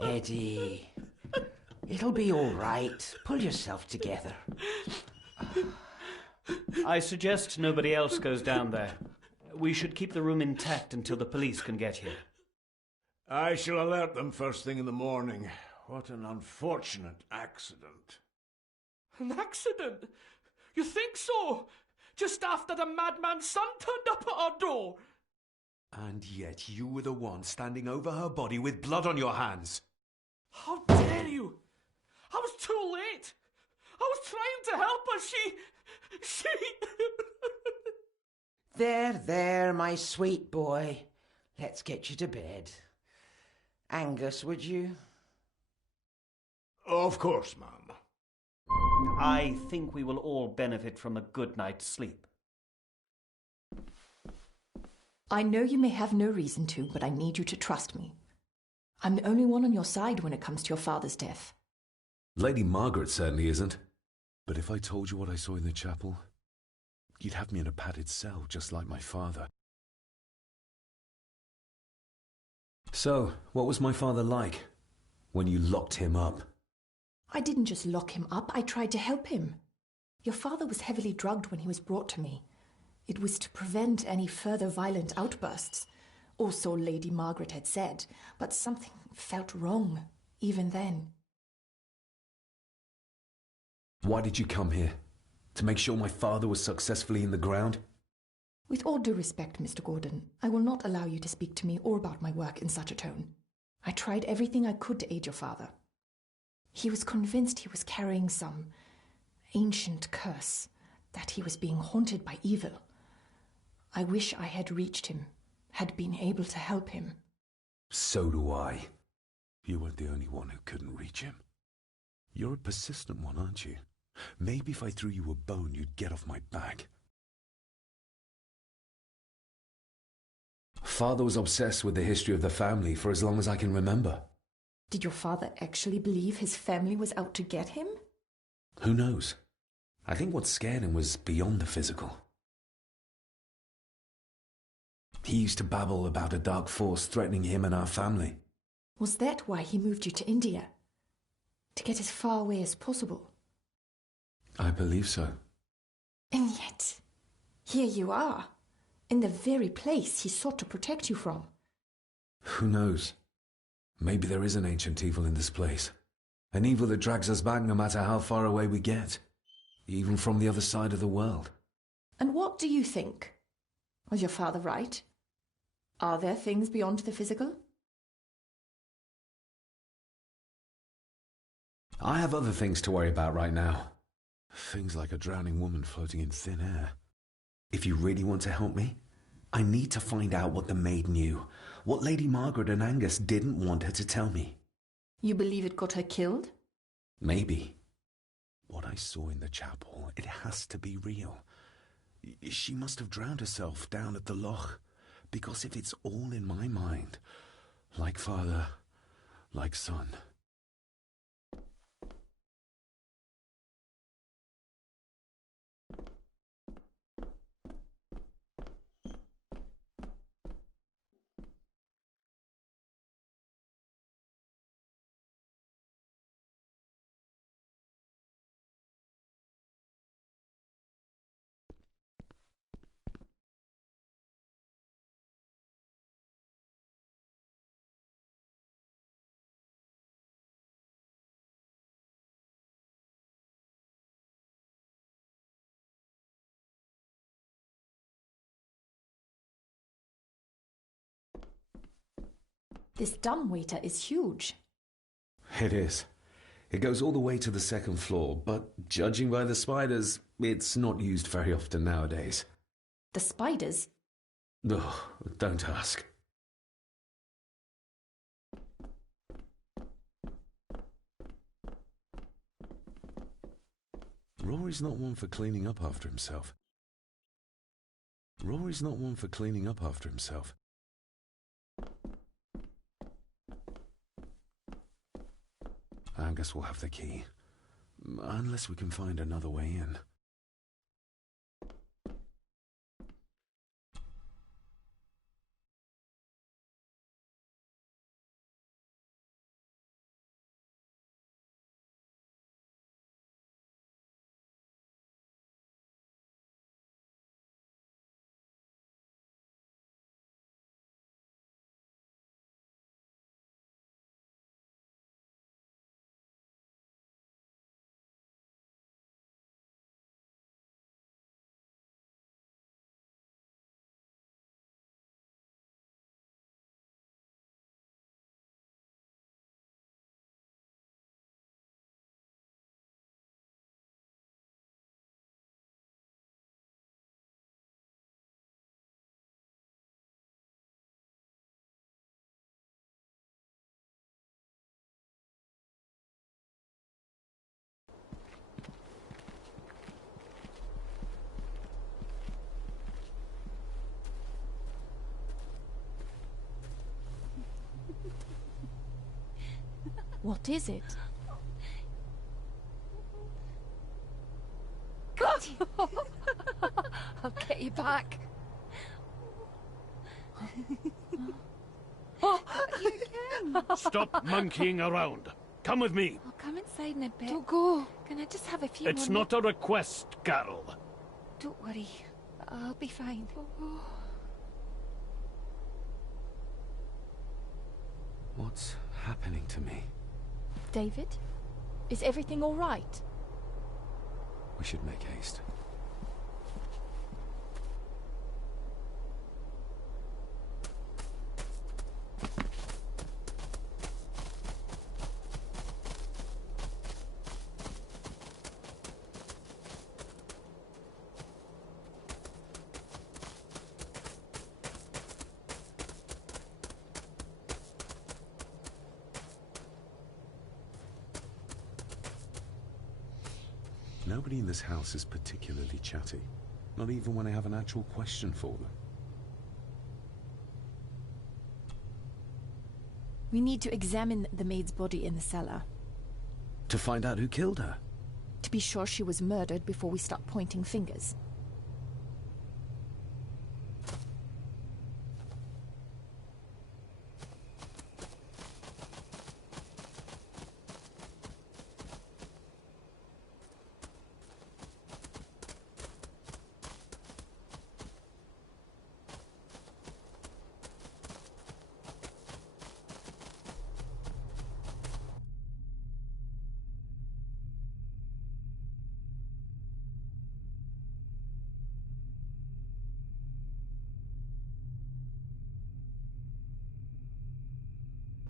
Eddie, it'll be all right. Pull yourself together. I suggest nobody else goes down there. We should keep the room intact until the police can get here. I shall alert them first thing in the morning. What an unfortunate accident. An accident? You think so? Just after the madman's son turned up at our door. And yet you were the one standing over her body with blood on your hands. How dare you? I was too late. I was trying to help her. She... There, my sweet boy. Let's get you to bed. Angus, would you? Of course, ma'am. I think we will all benefit from a good night's sleep. I know you may have no reason to, but I need you to trust me. I'm the only one on your side when it comes to your father's death. Lady Margaret certainly isn't. But if I told you what I saw in the chapel, you'd have me in a padded cell, just like my father. So, what was my father like when you locked him up? I didn't just lock him up, I tried to help him. Your father was heavily drugged when he was brought to me. It was to prevent any further violent outbursts. Also, Lady Margaret had said, but something felt wrong, even then. Why did you come here? To make sure my father was successfully in the ground? With all due respect, Mr. Gordon, I will not allow you to speak to me or about my work in such a tone. I tried everything I could to aid your father. He was convinced he was carrying some ancient curse, that he was being haunted by evil. I wish I had reached him, had been able to help him. So do I. You weren't the only one who couldn't reach him. You're a persistent one, aren't you? Maybe if I threw you a bone, you'd get off my back. Father was obsessed with the history of the family for as long as I can remember. Did your father actually believe his family was out to get him? Who knows? I think what scared him was beyond the physical. He used to babble about a dark force threatening him and our family. Was that why he moved you to India? To get as far away as possible? I believe so. And yet, here you are, in the very place he sought to protect you from. Who knows? Maybe there is an ancient evil in this place. An evil that drags us back no matter how far away we get. Even from the other side of the world. And what do you think? Was your father right? Are there things beyond the physical? I have other things to worry about right now. Things like a drowning woman floating in thin air. If you really want to help me, I need to find out what the maid knew. What Lady Margaret and Angus didn't want her to tell me. You believe it got her killed? Maybe. What I saw in the chapel, it has to be real. She must have drowned herself down at the loch. Because if it's all in my mind, like father, like son... This dumbwaiter is huge. It is. It goes all the way to the second floor, but judging by the spiders, it's not used very often nowadays. The spiders? Ugh, don't ask. Rory's not one for cleaning up after himself. Rory's not one for cleaning up after himself. I guess we'll have the key. Unless we can find another way in. What is it? I'll get you back. You again. Stop monkeying around. Come with me. I'll come inside in a bit. Don't go. Can I just have a few It's more not a request, Carol. Don't worry. I'll be fine. What's happening to me? David? Is everything all right? We should make haste. Nobody in this house is particularly chatty. Not even when I have an actual question for them. We need to examine the maid's body in the cellar. To find out who killed her? To be sure she was murdered before we start pointing fingers.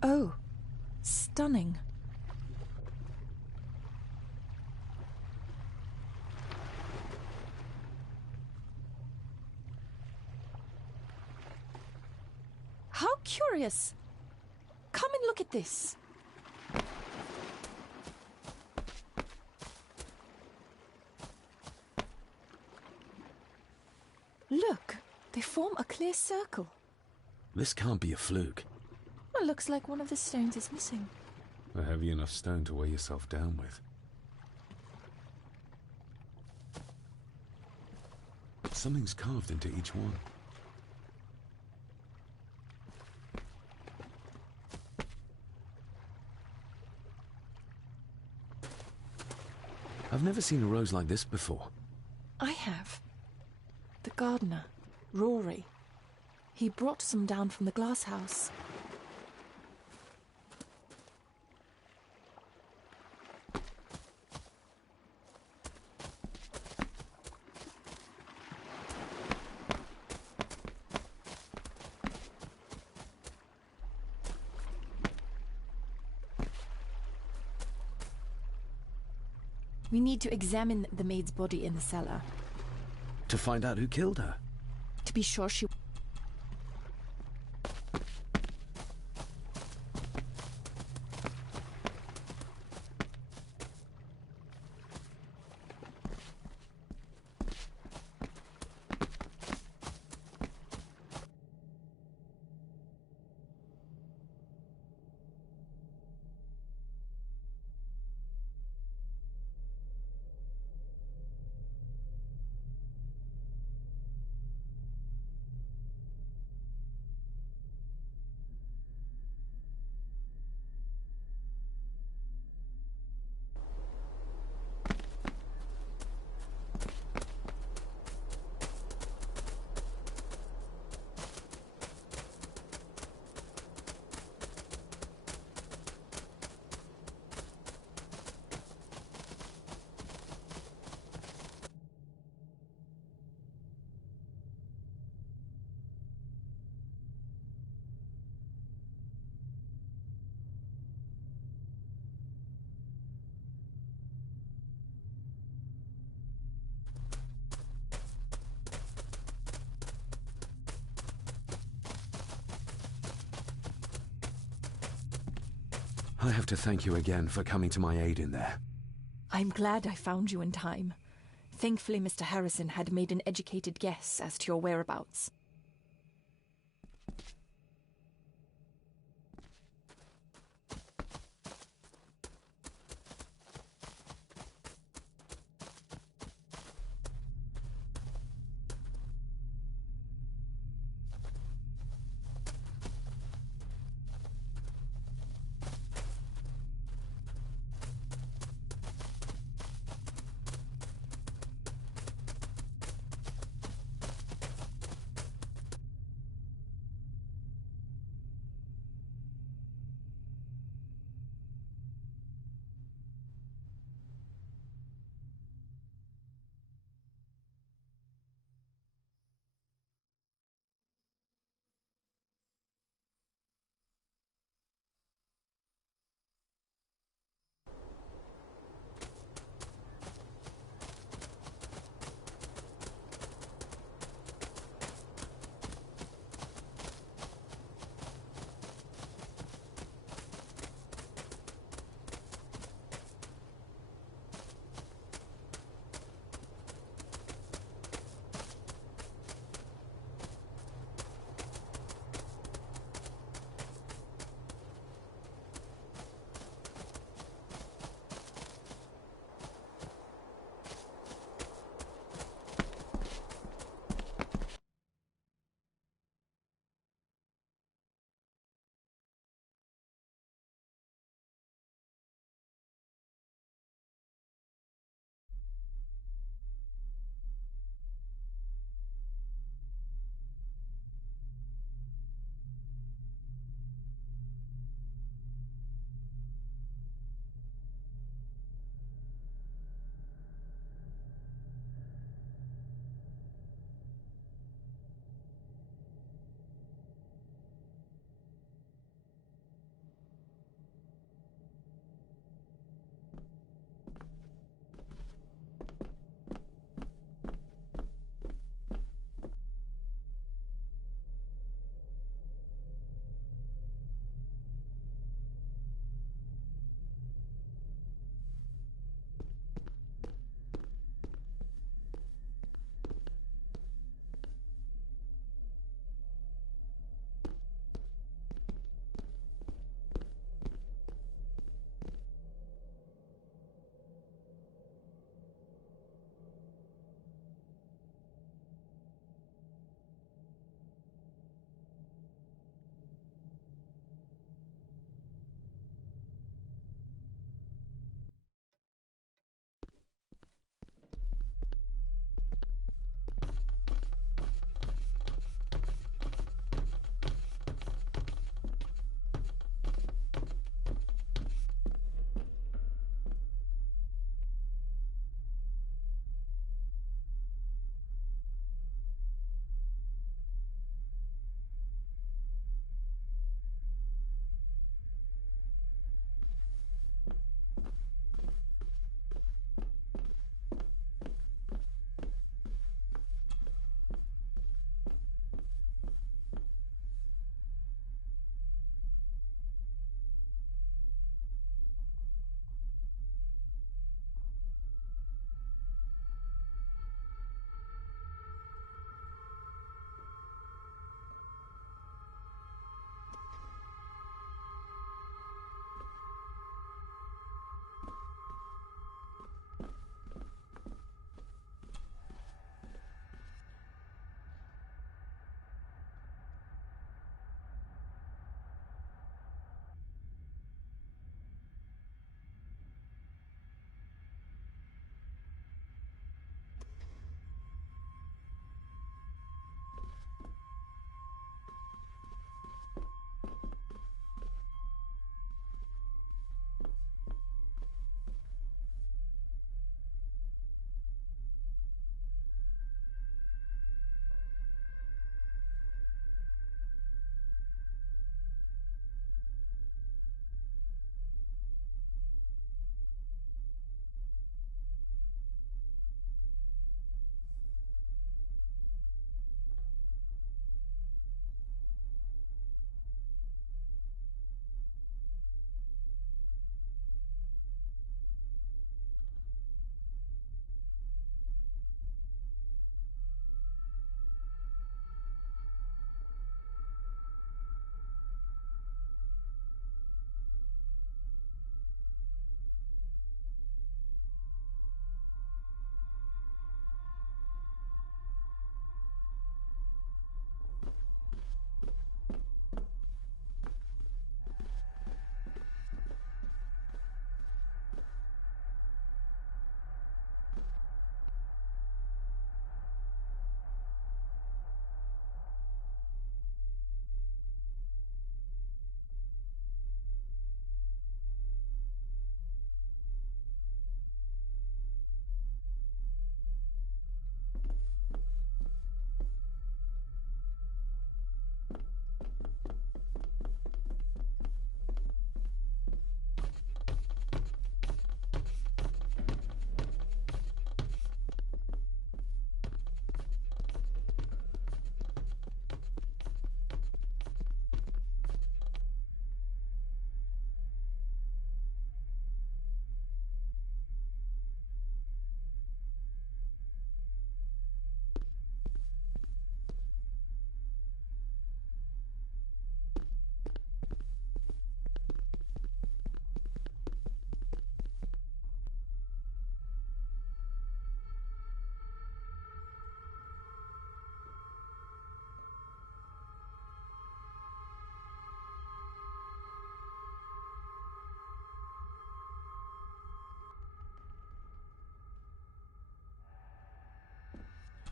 Oh, stunning. How curious. Come and look at this. Look, they form a clear circle. This can't be a fluke. Well, looks like one of the stones is missing. A heavy enough stone to weigh yourself down with. Something's carved into each one. I've never seen a rose like this before. I have. The gardener, Rory. He brought some down from the glass house. We need to examine the maid's body in the cellar. To find out who killed her? To be sure she... I have to thank you again for coming to my aid in there. I'm glad I found you in time. Thankfully, Mr. Harrison had made an educated guess as to your whereabouts.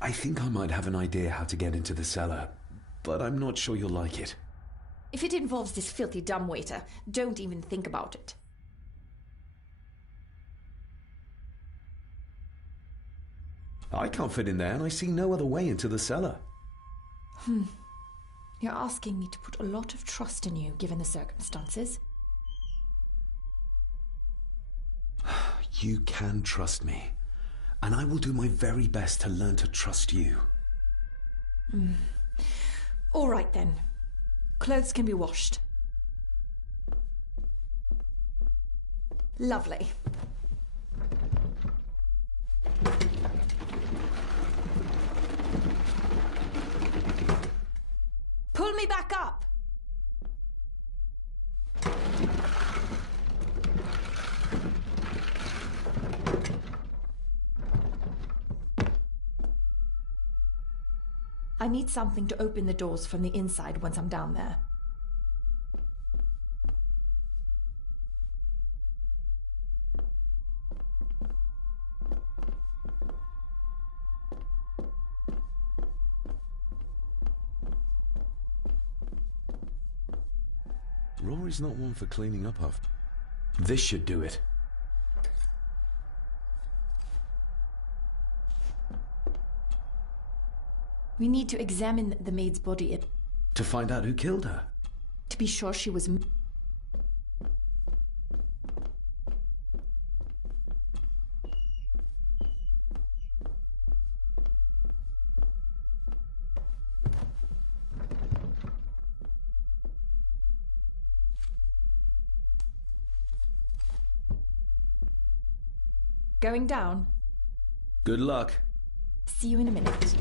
I think I might have an idea how to get into the cellar, but I'm not sure you'll like it. If it involves this filthy dumbwaiter, don't even think about it. I can't fit in there, and I see no other way into the cellar. You're asking me to put a lot of trust in you, given the circumstances. You can trust me, and I will do my very best to learn to trust you. All right, then. Clothes can be washed. Lovely. Pull me back up! I need something to open the doors from the inside once I'm down there. Rory's not one for cleaning up after. This should do it. We need to examine the maid's body To find out who killed her. to be sure she was... Going down. Good luck. See you in a minute.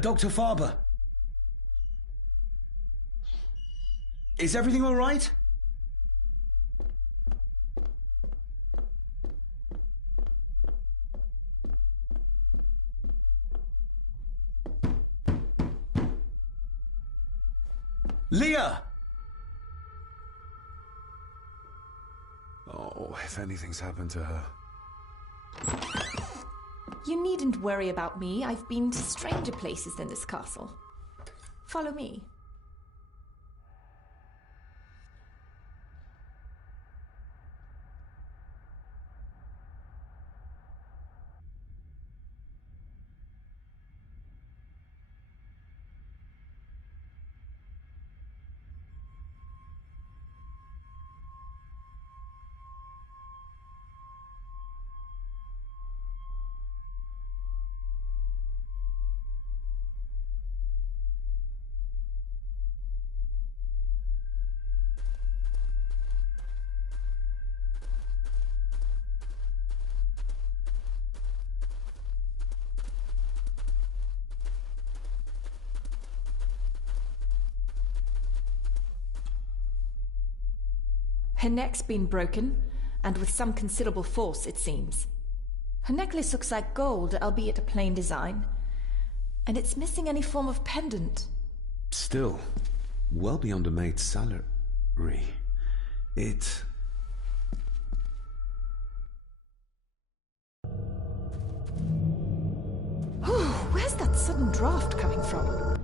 Dr. Farber. Is everything all right? Leah! Oh, if anything's happened to her. You needn't worry about me. I've been to stranger places than this castle. Follow me. Her neck's been broken, and with some considerable force, it seems. Her necklace looks like gold, albeit a plain design. And it's missing any form of pendant. Still, well beyond a maid's salary. It... Where's that sudden draft coming from?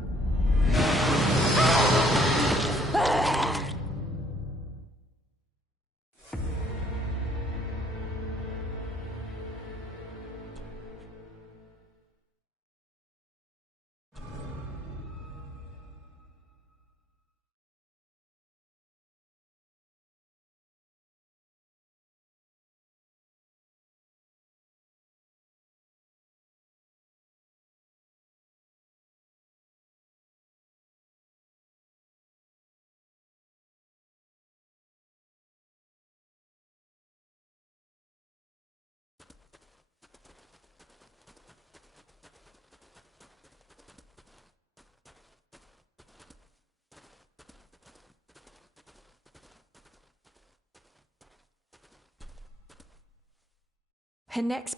Her neck's...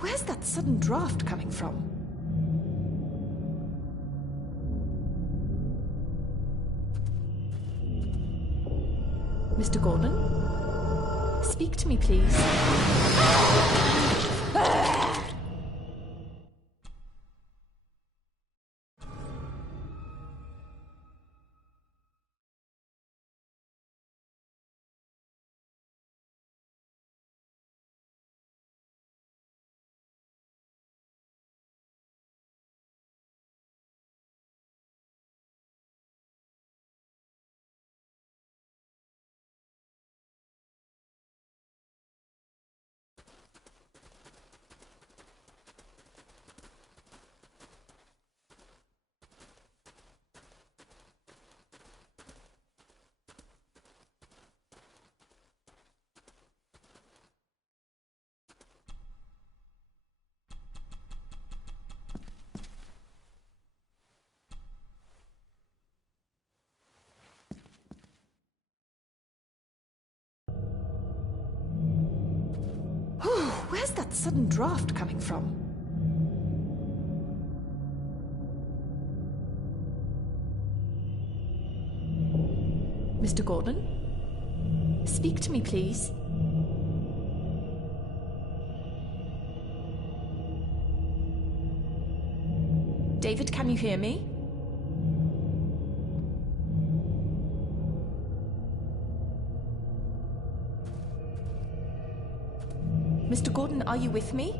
Where's that sudden draft coming from? Mr. Gordon? Speak to me, please. Where's that sudden draft coming from? Mr. Gordon? Speak to me, please. David, can you hear me? Mr. Gordon, are you with me?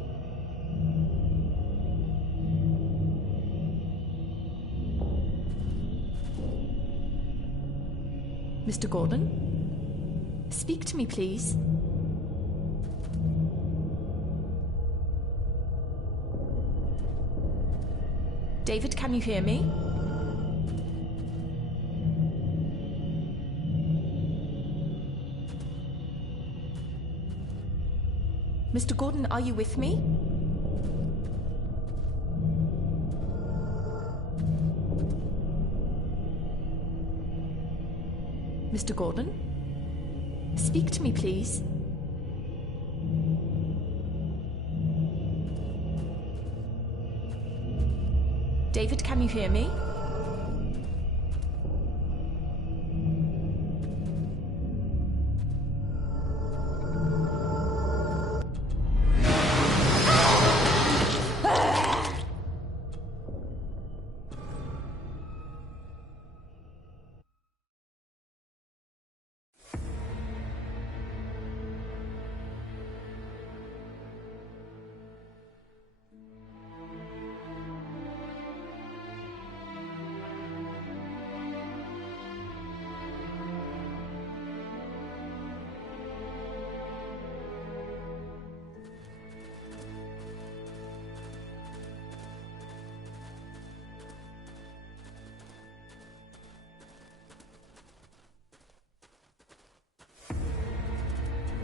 Mr. Gordon? Speak to me, please. David, can you hear me? Mr. Gordon, are you with me? Mr. Gordon? Speak to me, please. David, can you hear me?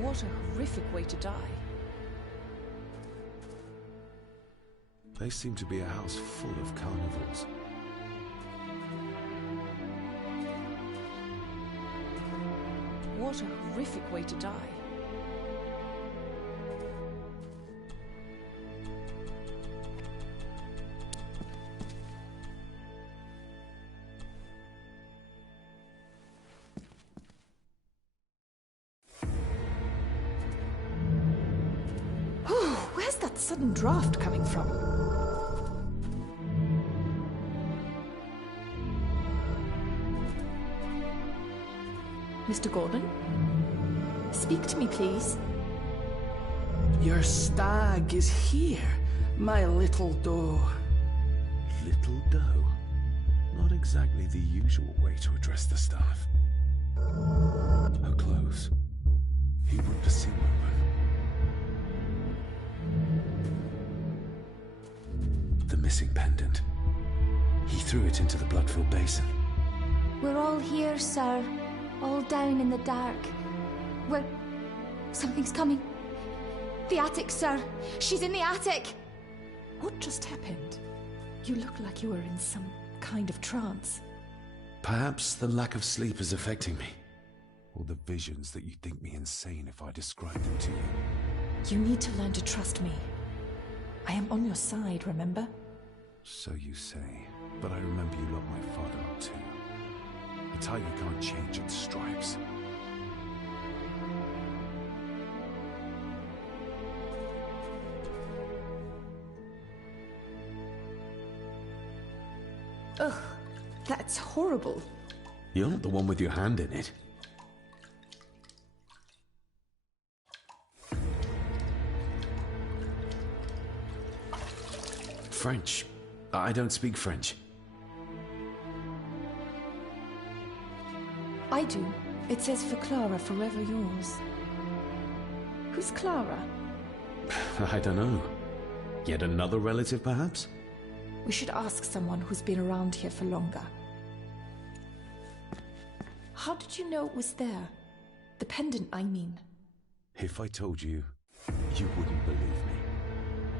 What a horrific way to die. They seem to be a house full of carnivals. What a horrific way to die. Where's that sudden draft coming from? Mr. Gordon? Speak to me, please. Your stag is here, my little doe. Little doe? Not exactly the usual way to address the staff. Her clothes. He ripped the seam open. The missing pendant. He threw it into the blood-filled basin. We're all here, sir. All down in the dark. Something's coming. The attic, sir. She's in the attic. What just happened? You look like you were in some kind of trance. Perhaps the lack of sleep is affecting me. Or the visions that you'd think me insane if I described them to you. You need to learn to trust me. I am on your side, remember? So you say, but I remember you loved my father up too. A tiger can't change its stripes. Ugh, that's horrible. You're not the one with your hand in it. French. I don't speak French. I do. It says for Clara, forever yours. Who's Clara? I don't know. Yet another relative, perhaps? We should ask someone who's been around here for longer. How did you know it was there? The pendant, I mean. If I told you, you wouldn't believe me.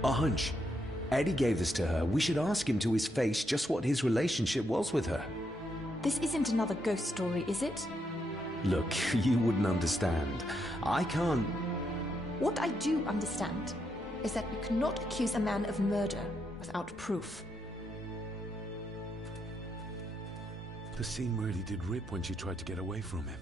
A hunch. Eddie gave this to her. We should ask him to his face just what his relationship was with her. This isn't another ghost story, is it? Look, you wouldn't understand. I can't... What I do understand is that you cannot accuse a man of murder without proof. The scene really did rip when she tried to get away from him.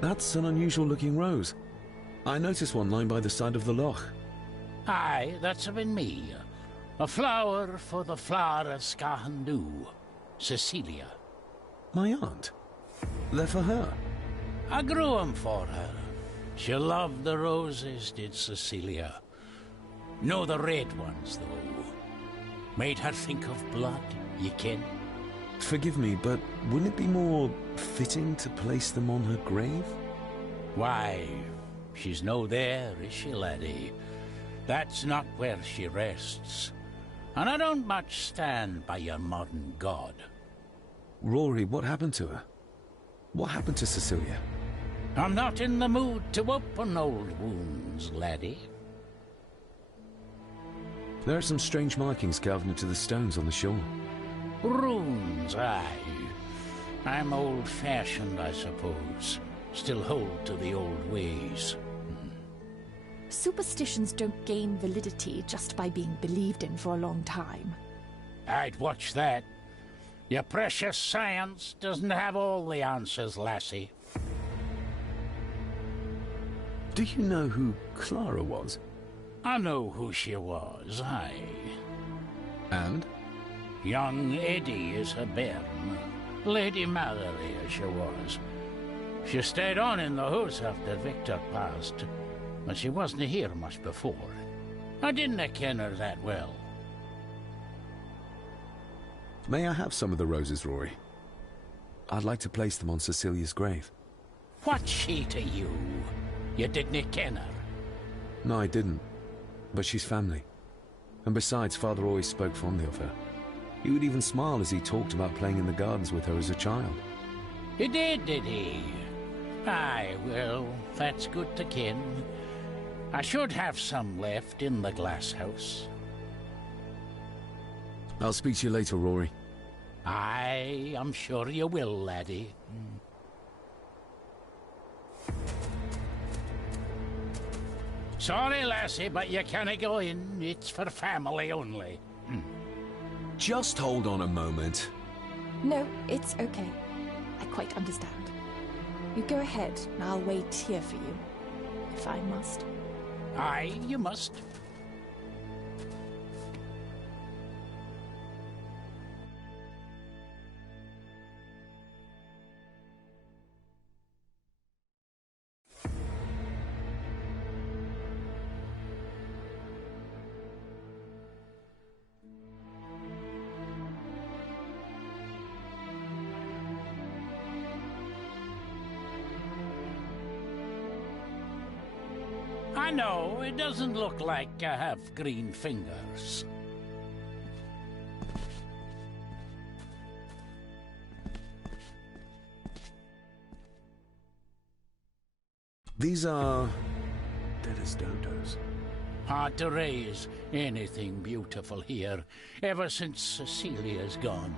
That's an unusual-looking rose. I noticed one lying by the side of the loch. Aye, that's been me. A flower for the flower of Scahandu, Cecilia. My aunt? They're for her? I grew 'em for her. She loved the roses, did Cecilia. No the red ones, though. Made her think of blood, ye ken. Forgive me, but wouldn't it be more fitting to place them on her grave? Why, she's no there, is she, laddie? That's not where she rests. And I don't much stand by your modern god. Rory, what happened to her? What happened to Cecilia? I'm not in the mood to open old wounds, laddie. There are some strange markings carved into the stones on the shore. Runes, aye. I'm old-fashioned, I suppose. Still hold to the old ways. Superstitions don't gain validity just by being believed in for a long time. I'd watch that. Your precious science doesn't have all the answers, lassie. Do you know who Clara was? I know who she was, aye. And? Young Eddie is her bairn. Lady Mallory, as she was. She stayed on in the house after Victor passed, but she wasn't here much before. I didn't ken her that well. May I have some of the roses, Rory? I'd like to place them on Cecilia's grave. What's she to you? You didn't ken her? No, I didn't. But she's family. And besides, Father always spoke fondly of her. He would even smile as he talked about playing in the gardens with her as a child. He did he? Aye, well, that's good to ken. I should have some left in the glass house. I'll speak to you later, Rory. Aye, I'm sure you will, laddie. Sorry, lassie, but you can't go in. It's for family only. Just hold on a moment. No, it's okay. I quite understand. You go ahead, and I'll wait here for you, if I must. Aye, you must. I know, it doesn't look like I have green fingers. These are... dead as dodos. Hard to raise anything beautiful here, ever since Cecilia's gone.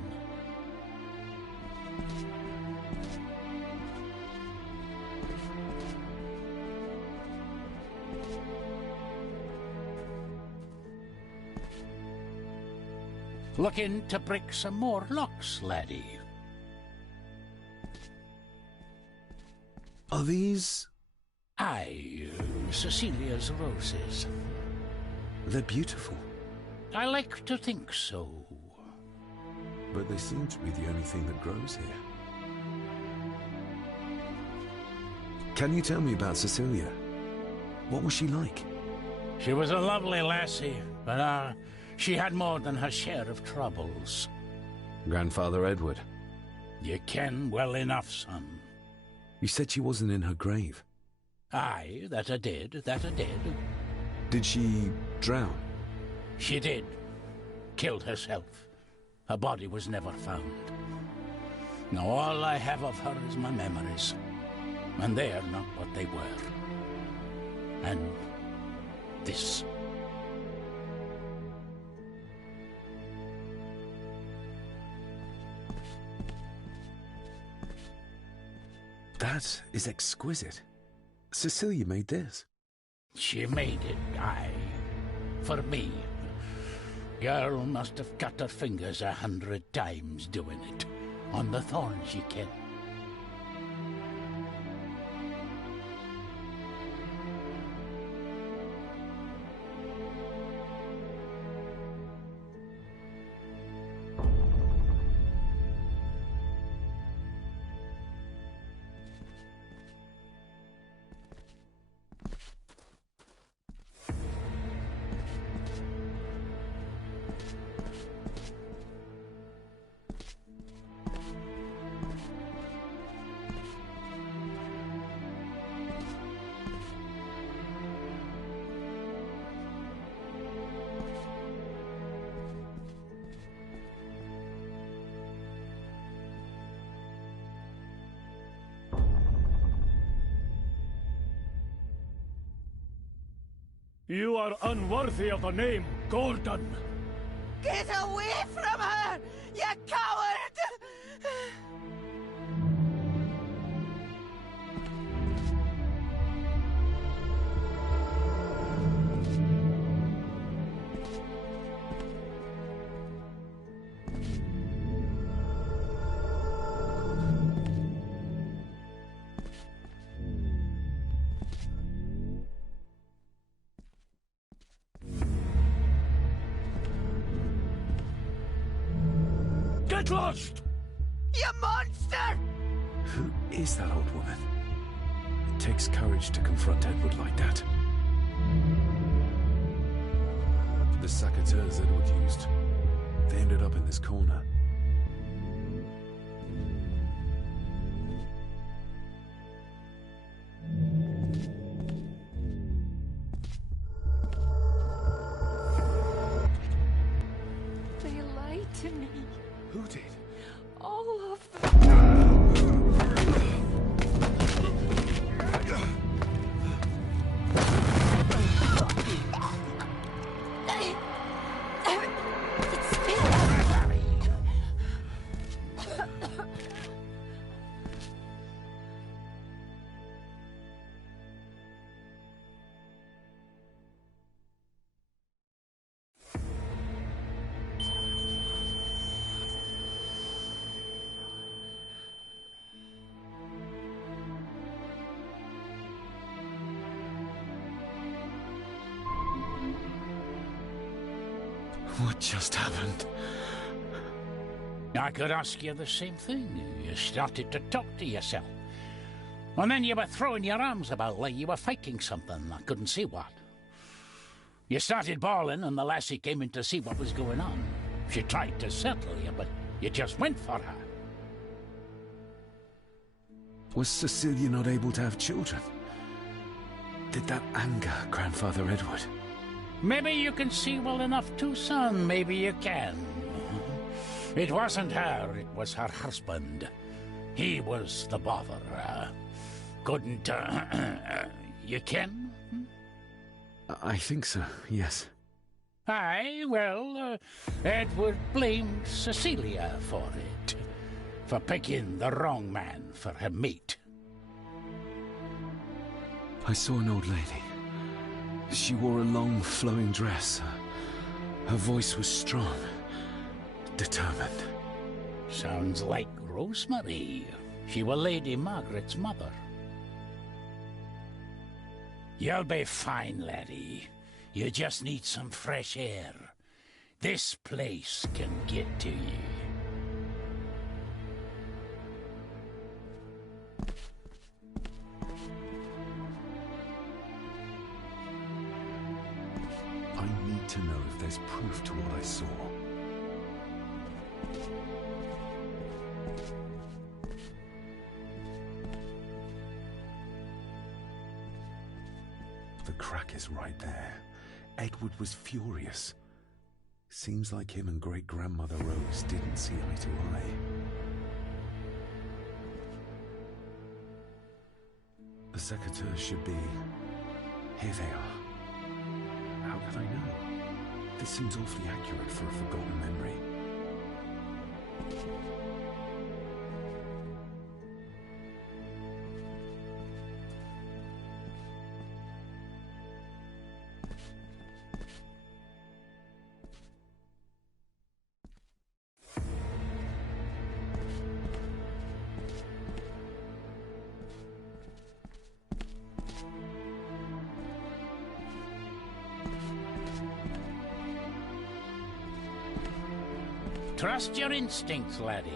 Looking to break some more locks, laddie. Are these... Aye, Cecilia's roses. They're beautiful. I like to think so. But they seem to be the only thing that grows here. Can you tell me about Cecilia? What was she like? She was a lovely lassie, but she had more than her share of troubles. Grandfather Edward. You ken well enough, son. You said she wasn't in her grave. Aye, that I did, that I did. Did she drown? She did. Killed herself. Her body was never found. Now all I have of her is my memories. And they are not what they were. And this. That is exquisite. Cecilia made this. She made it, aye. For me. Girl must have cut her fingers 100 times doing it. On the thorns, ye ken. You are unworthy of the name Gordon. Get away from her, you coward! Get lost! You monster! Who is that old woman? It takes courage to confront Edward like that. The saboteurs Edward used. They ended up in this corner. They lied to me. Who did? All of them. What just happened? I could ask you the same thing. You started to talk to yourself. And then you were throwing your arms about like you were fighting something. I couldn't see what. You started bawling and the lassie came in to see what was going on. She tried to settle you, but you just went for her. Was Cecilia not able to have children? Did that anger Grandfather Edward? Maybe you can see well enough too, son. Maybe you can. It wasn't her, it was her husband. He was the bother. Couldn't, you can? I think so, yes. Aye, well, Edward blamed Cecilia for it. For picking the wrong man for her mate. I saw an old lady. She wore a long, flowing dress. Her voice was strong, determined. Sounds like Rosemary. She was Lady Margaret's mother. You'll be fine, laddie. You just need some fresh air. This place can get to you. I need to know if there's proof to what I saw. The crack is right there. Edward was furious. Seems like him and great-grandmother Rose didn't see eye to eye. The secateurs should be... Here they are. How could I know? This seems awfully accurate for a forgotten memory. Trust your instincts, laddie.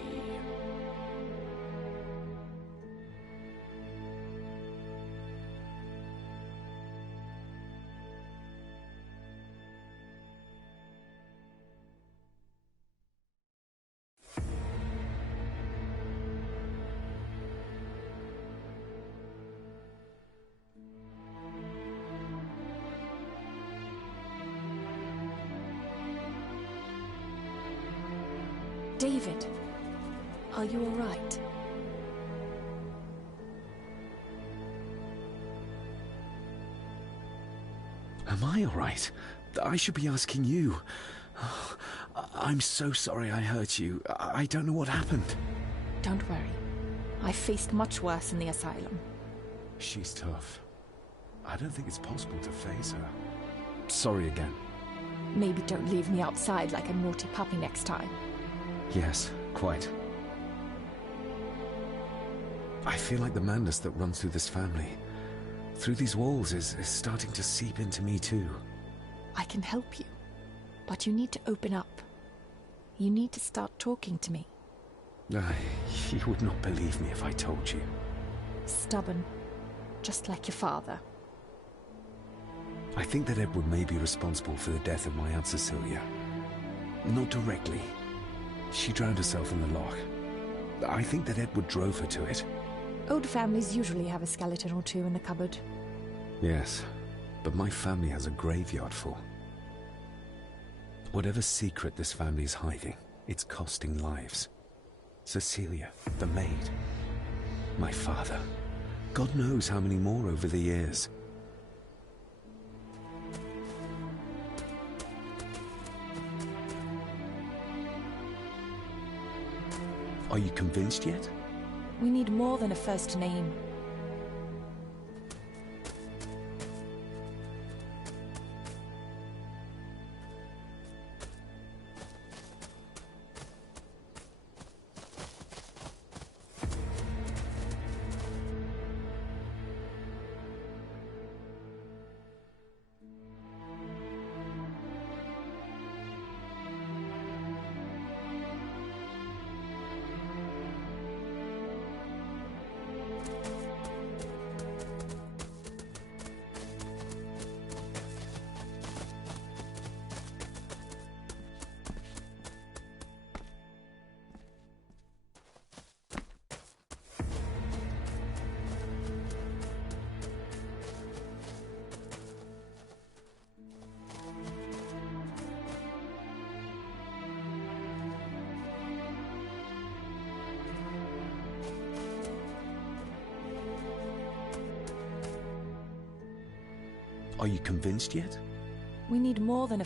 David, are you all right? Am Am I all right? I should be asking you. I'm so sorry I hurt you. I don't know what happened. Don't worry. I faced much worse in the asylum. She's tough. I don't think it's possible to face her. Sorry again. Maybe don't leave me outside like a naughty puppy next time. Yes, quite. I feel like the madness that runs through this family, through these walls, is starting to seep into me too. I can help you, but you need to open up. You need to start talking to me. You would not believe me if I told you. Stubborn, just like your father. I think that Edward may be responsible for the death of my Aunt Cecilia. Not directly. She drowned herself in the loch. I think that Edward drove her to it. Old families usually have a skeleton or two in the cupboard. Yes, but my family has a graveyard full. Whatever secret this family is hiding, it's costing lives. Cecilia, the maid. My father. God knows how many more over the years. Are you convinced yet? We need more than a first name. Are you convinced yet? We need more than a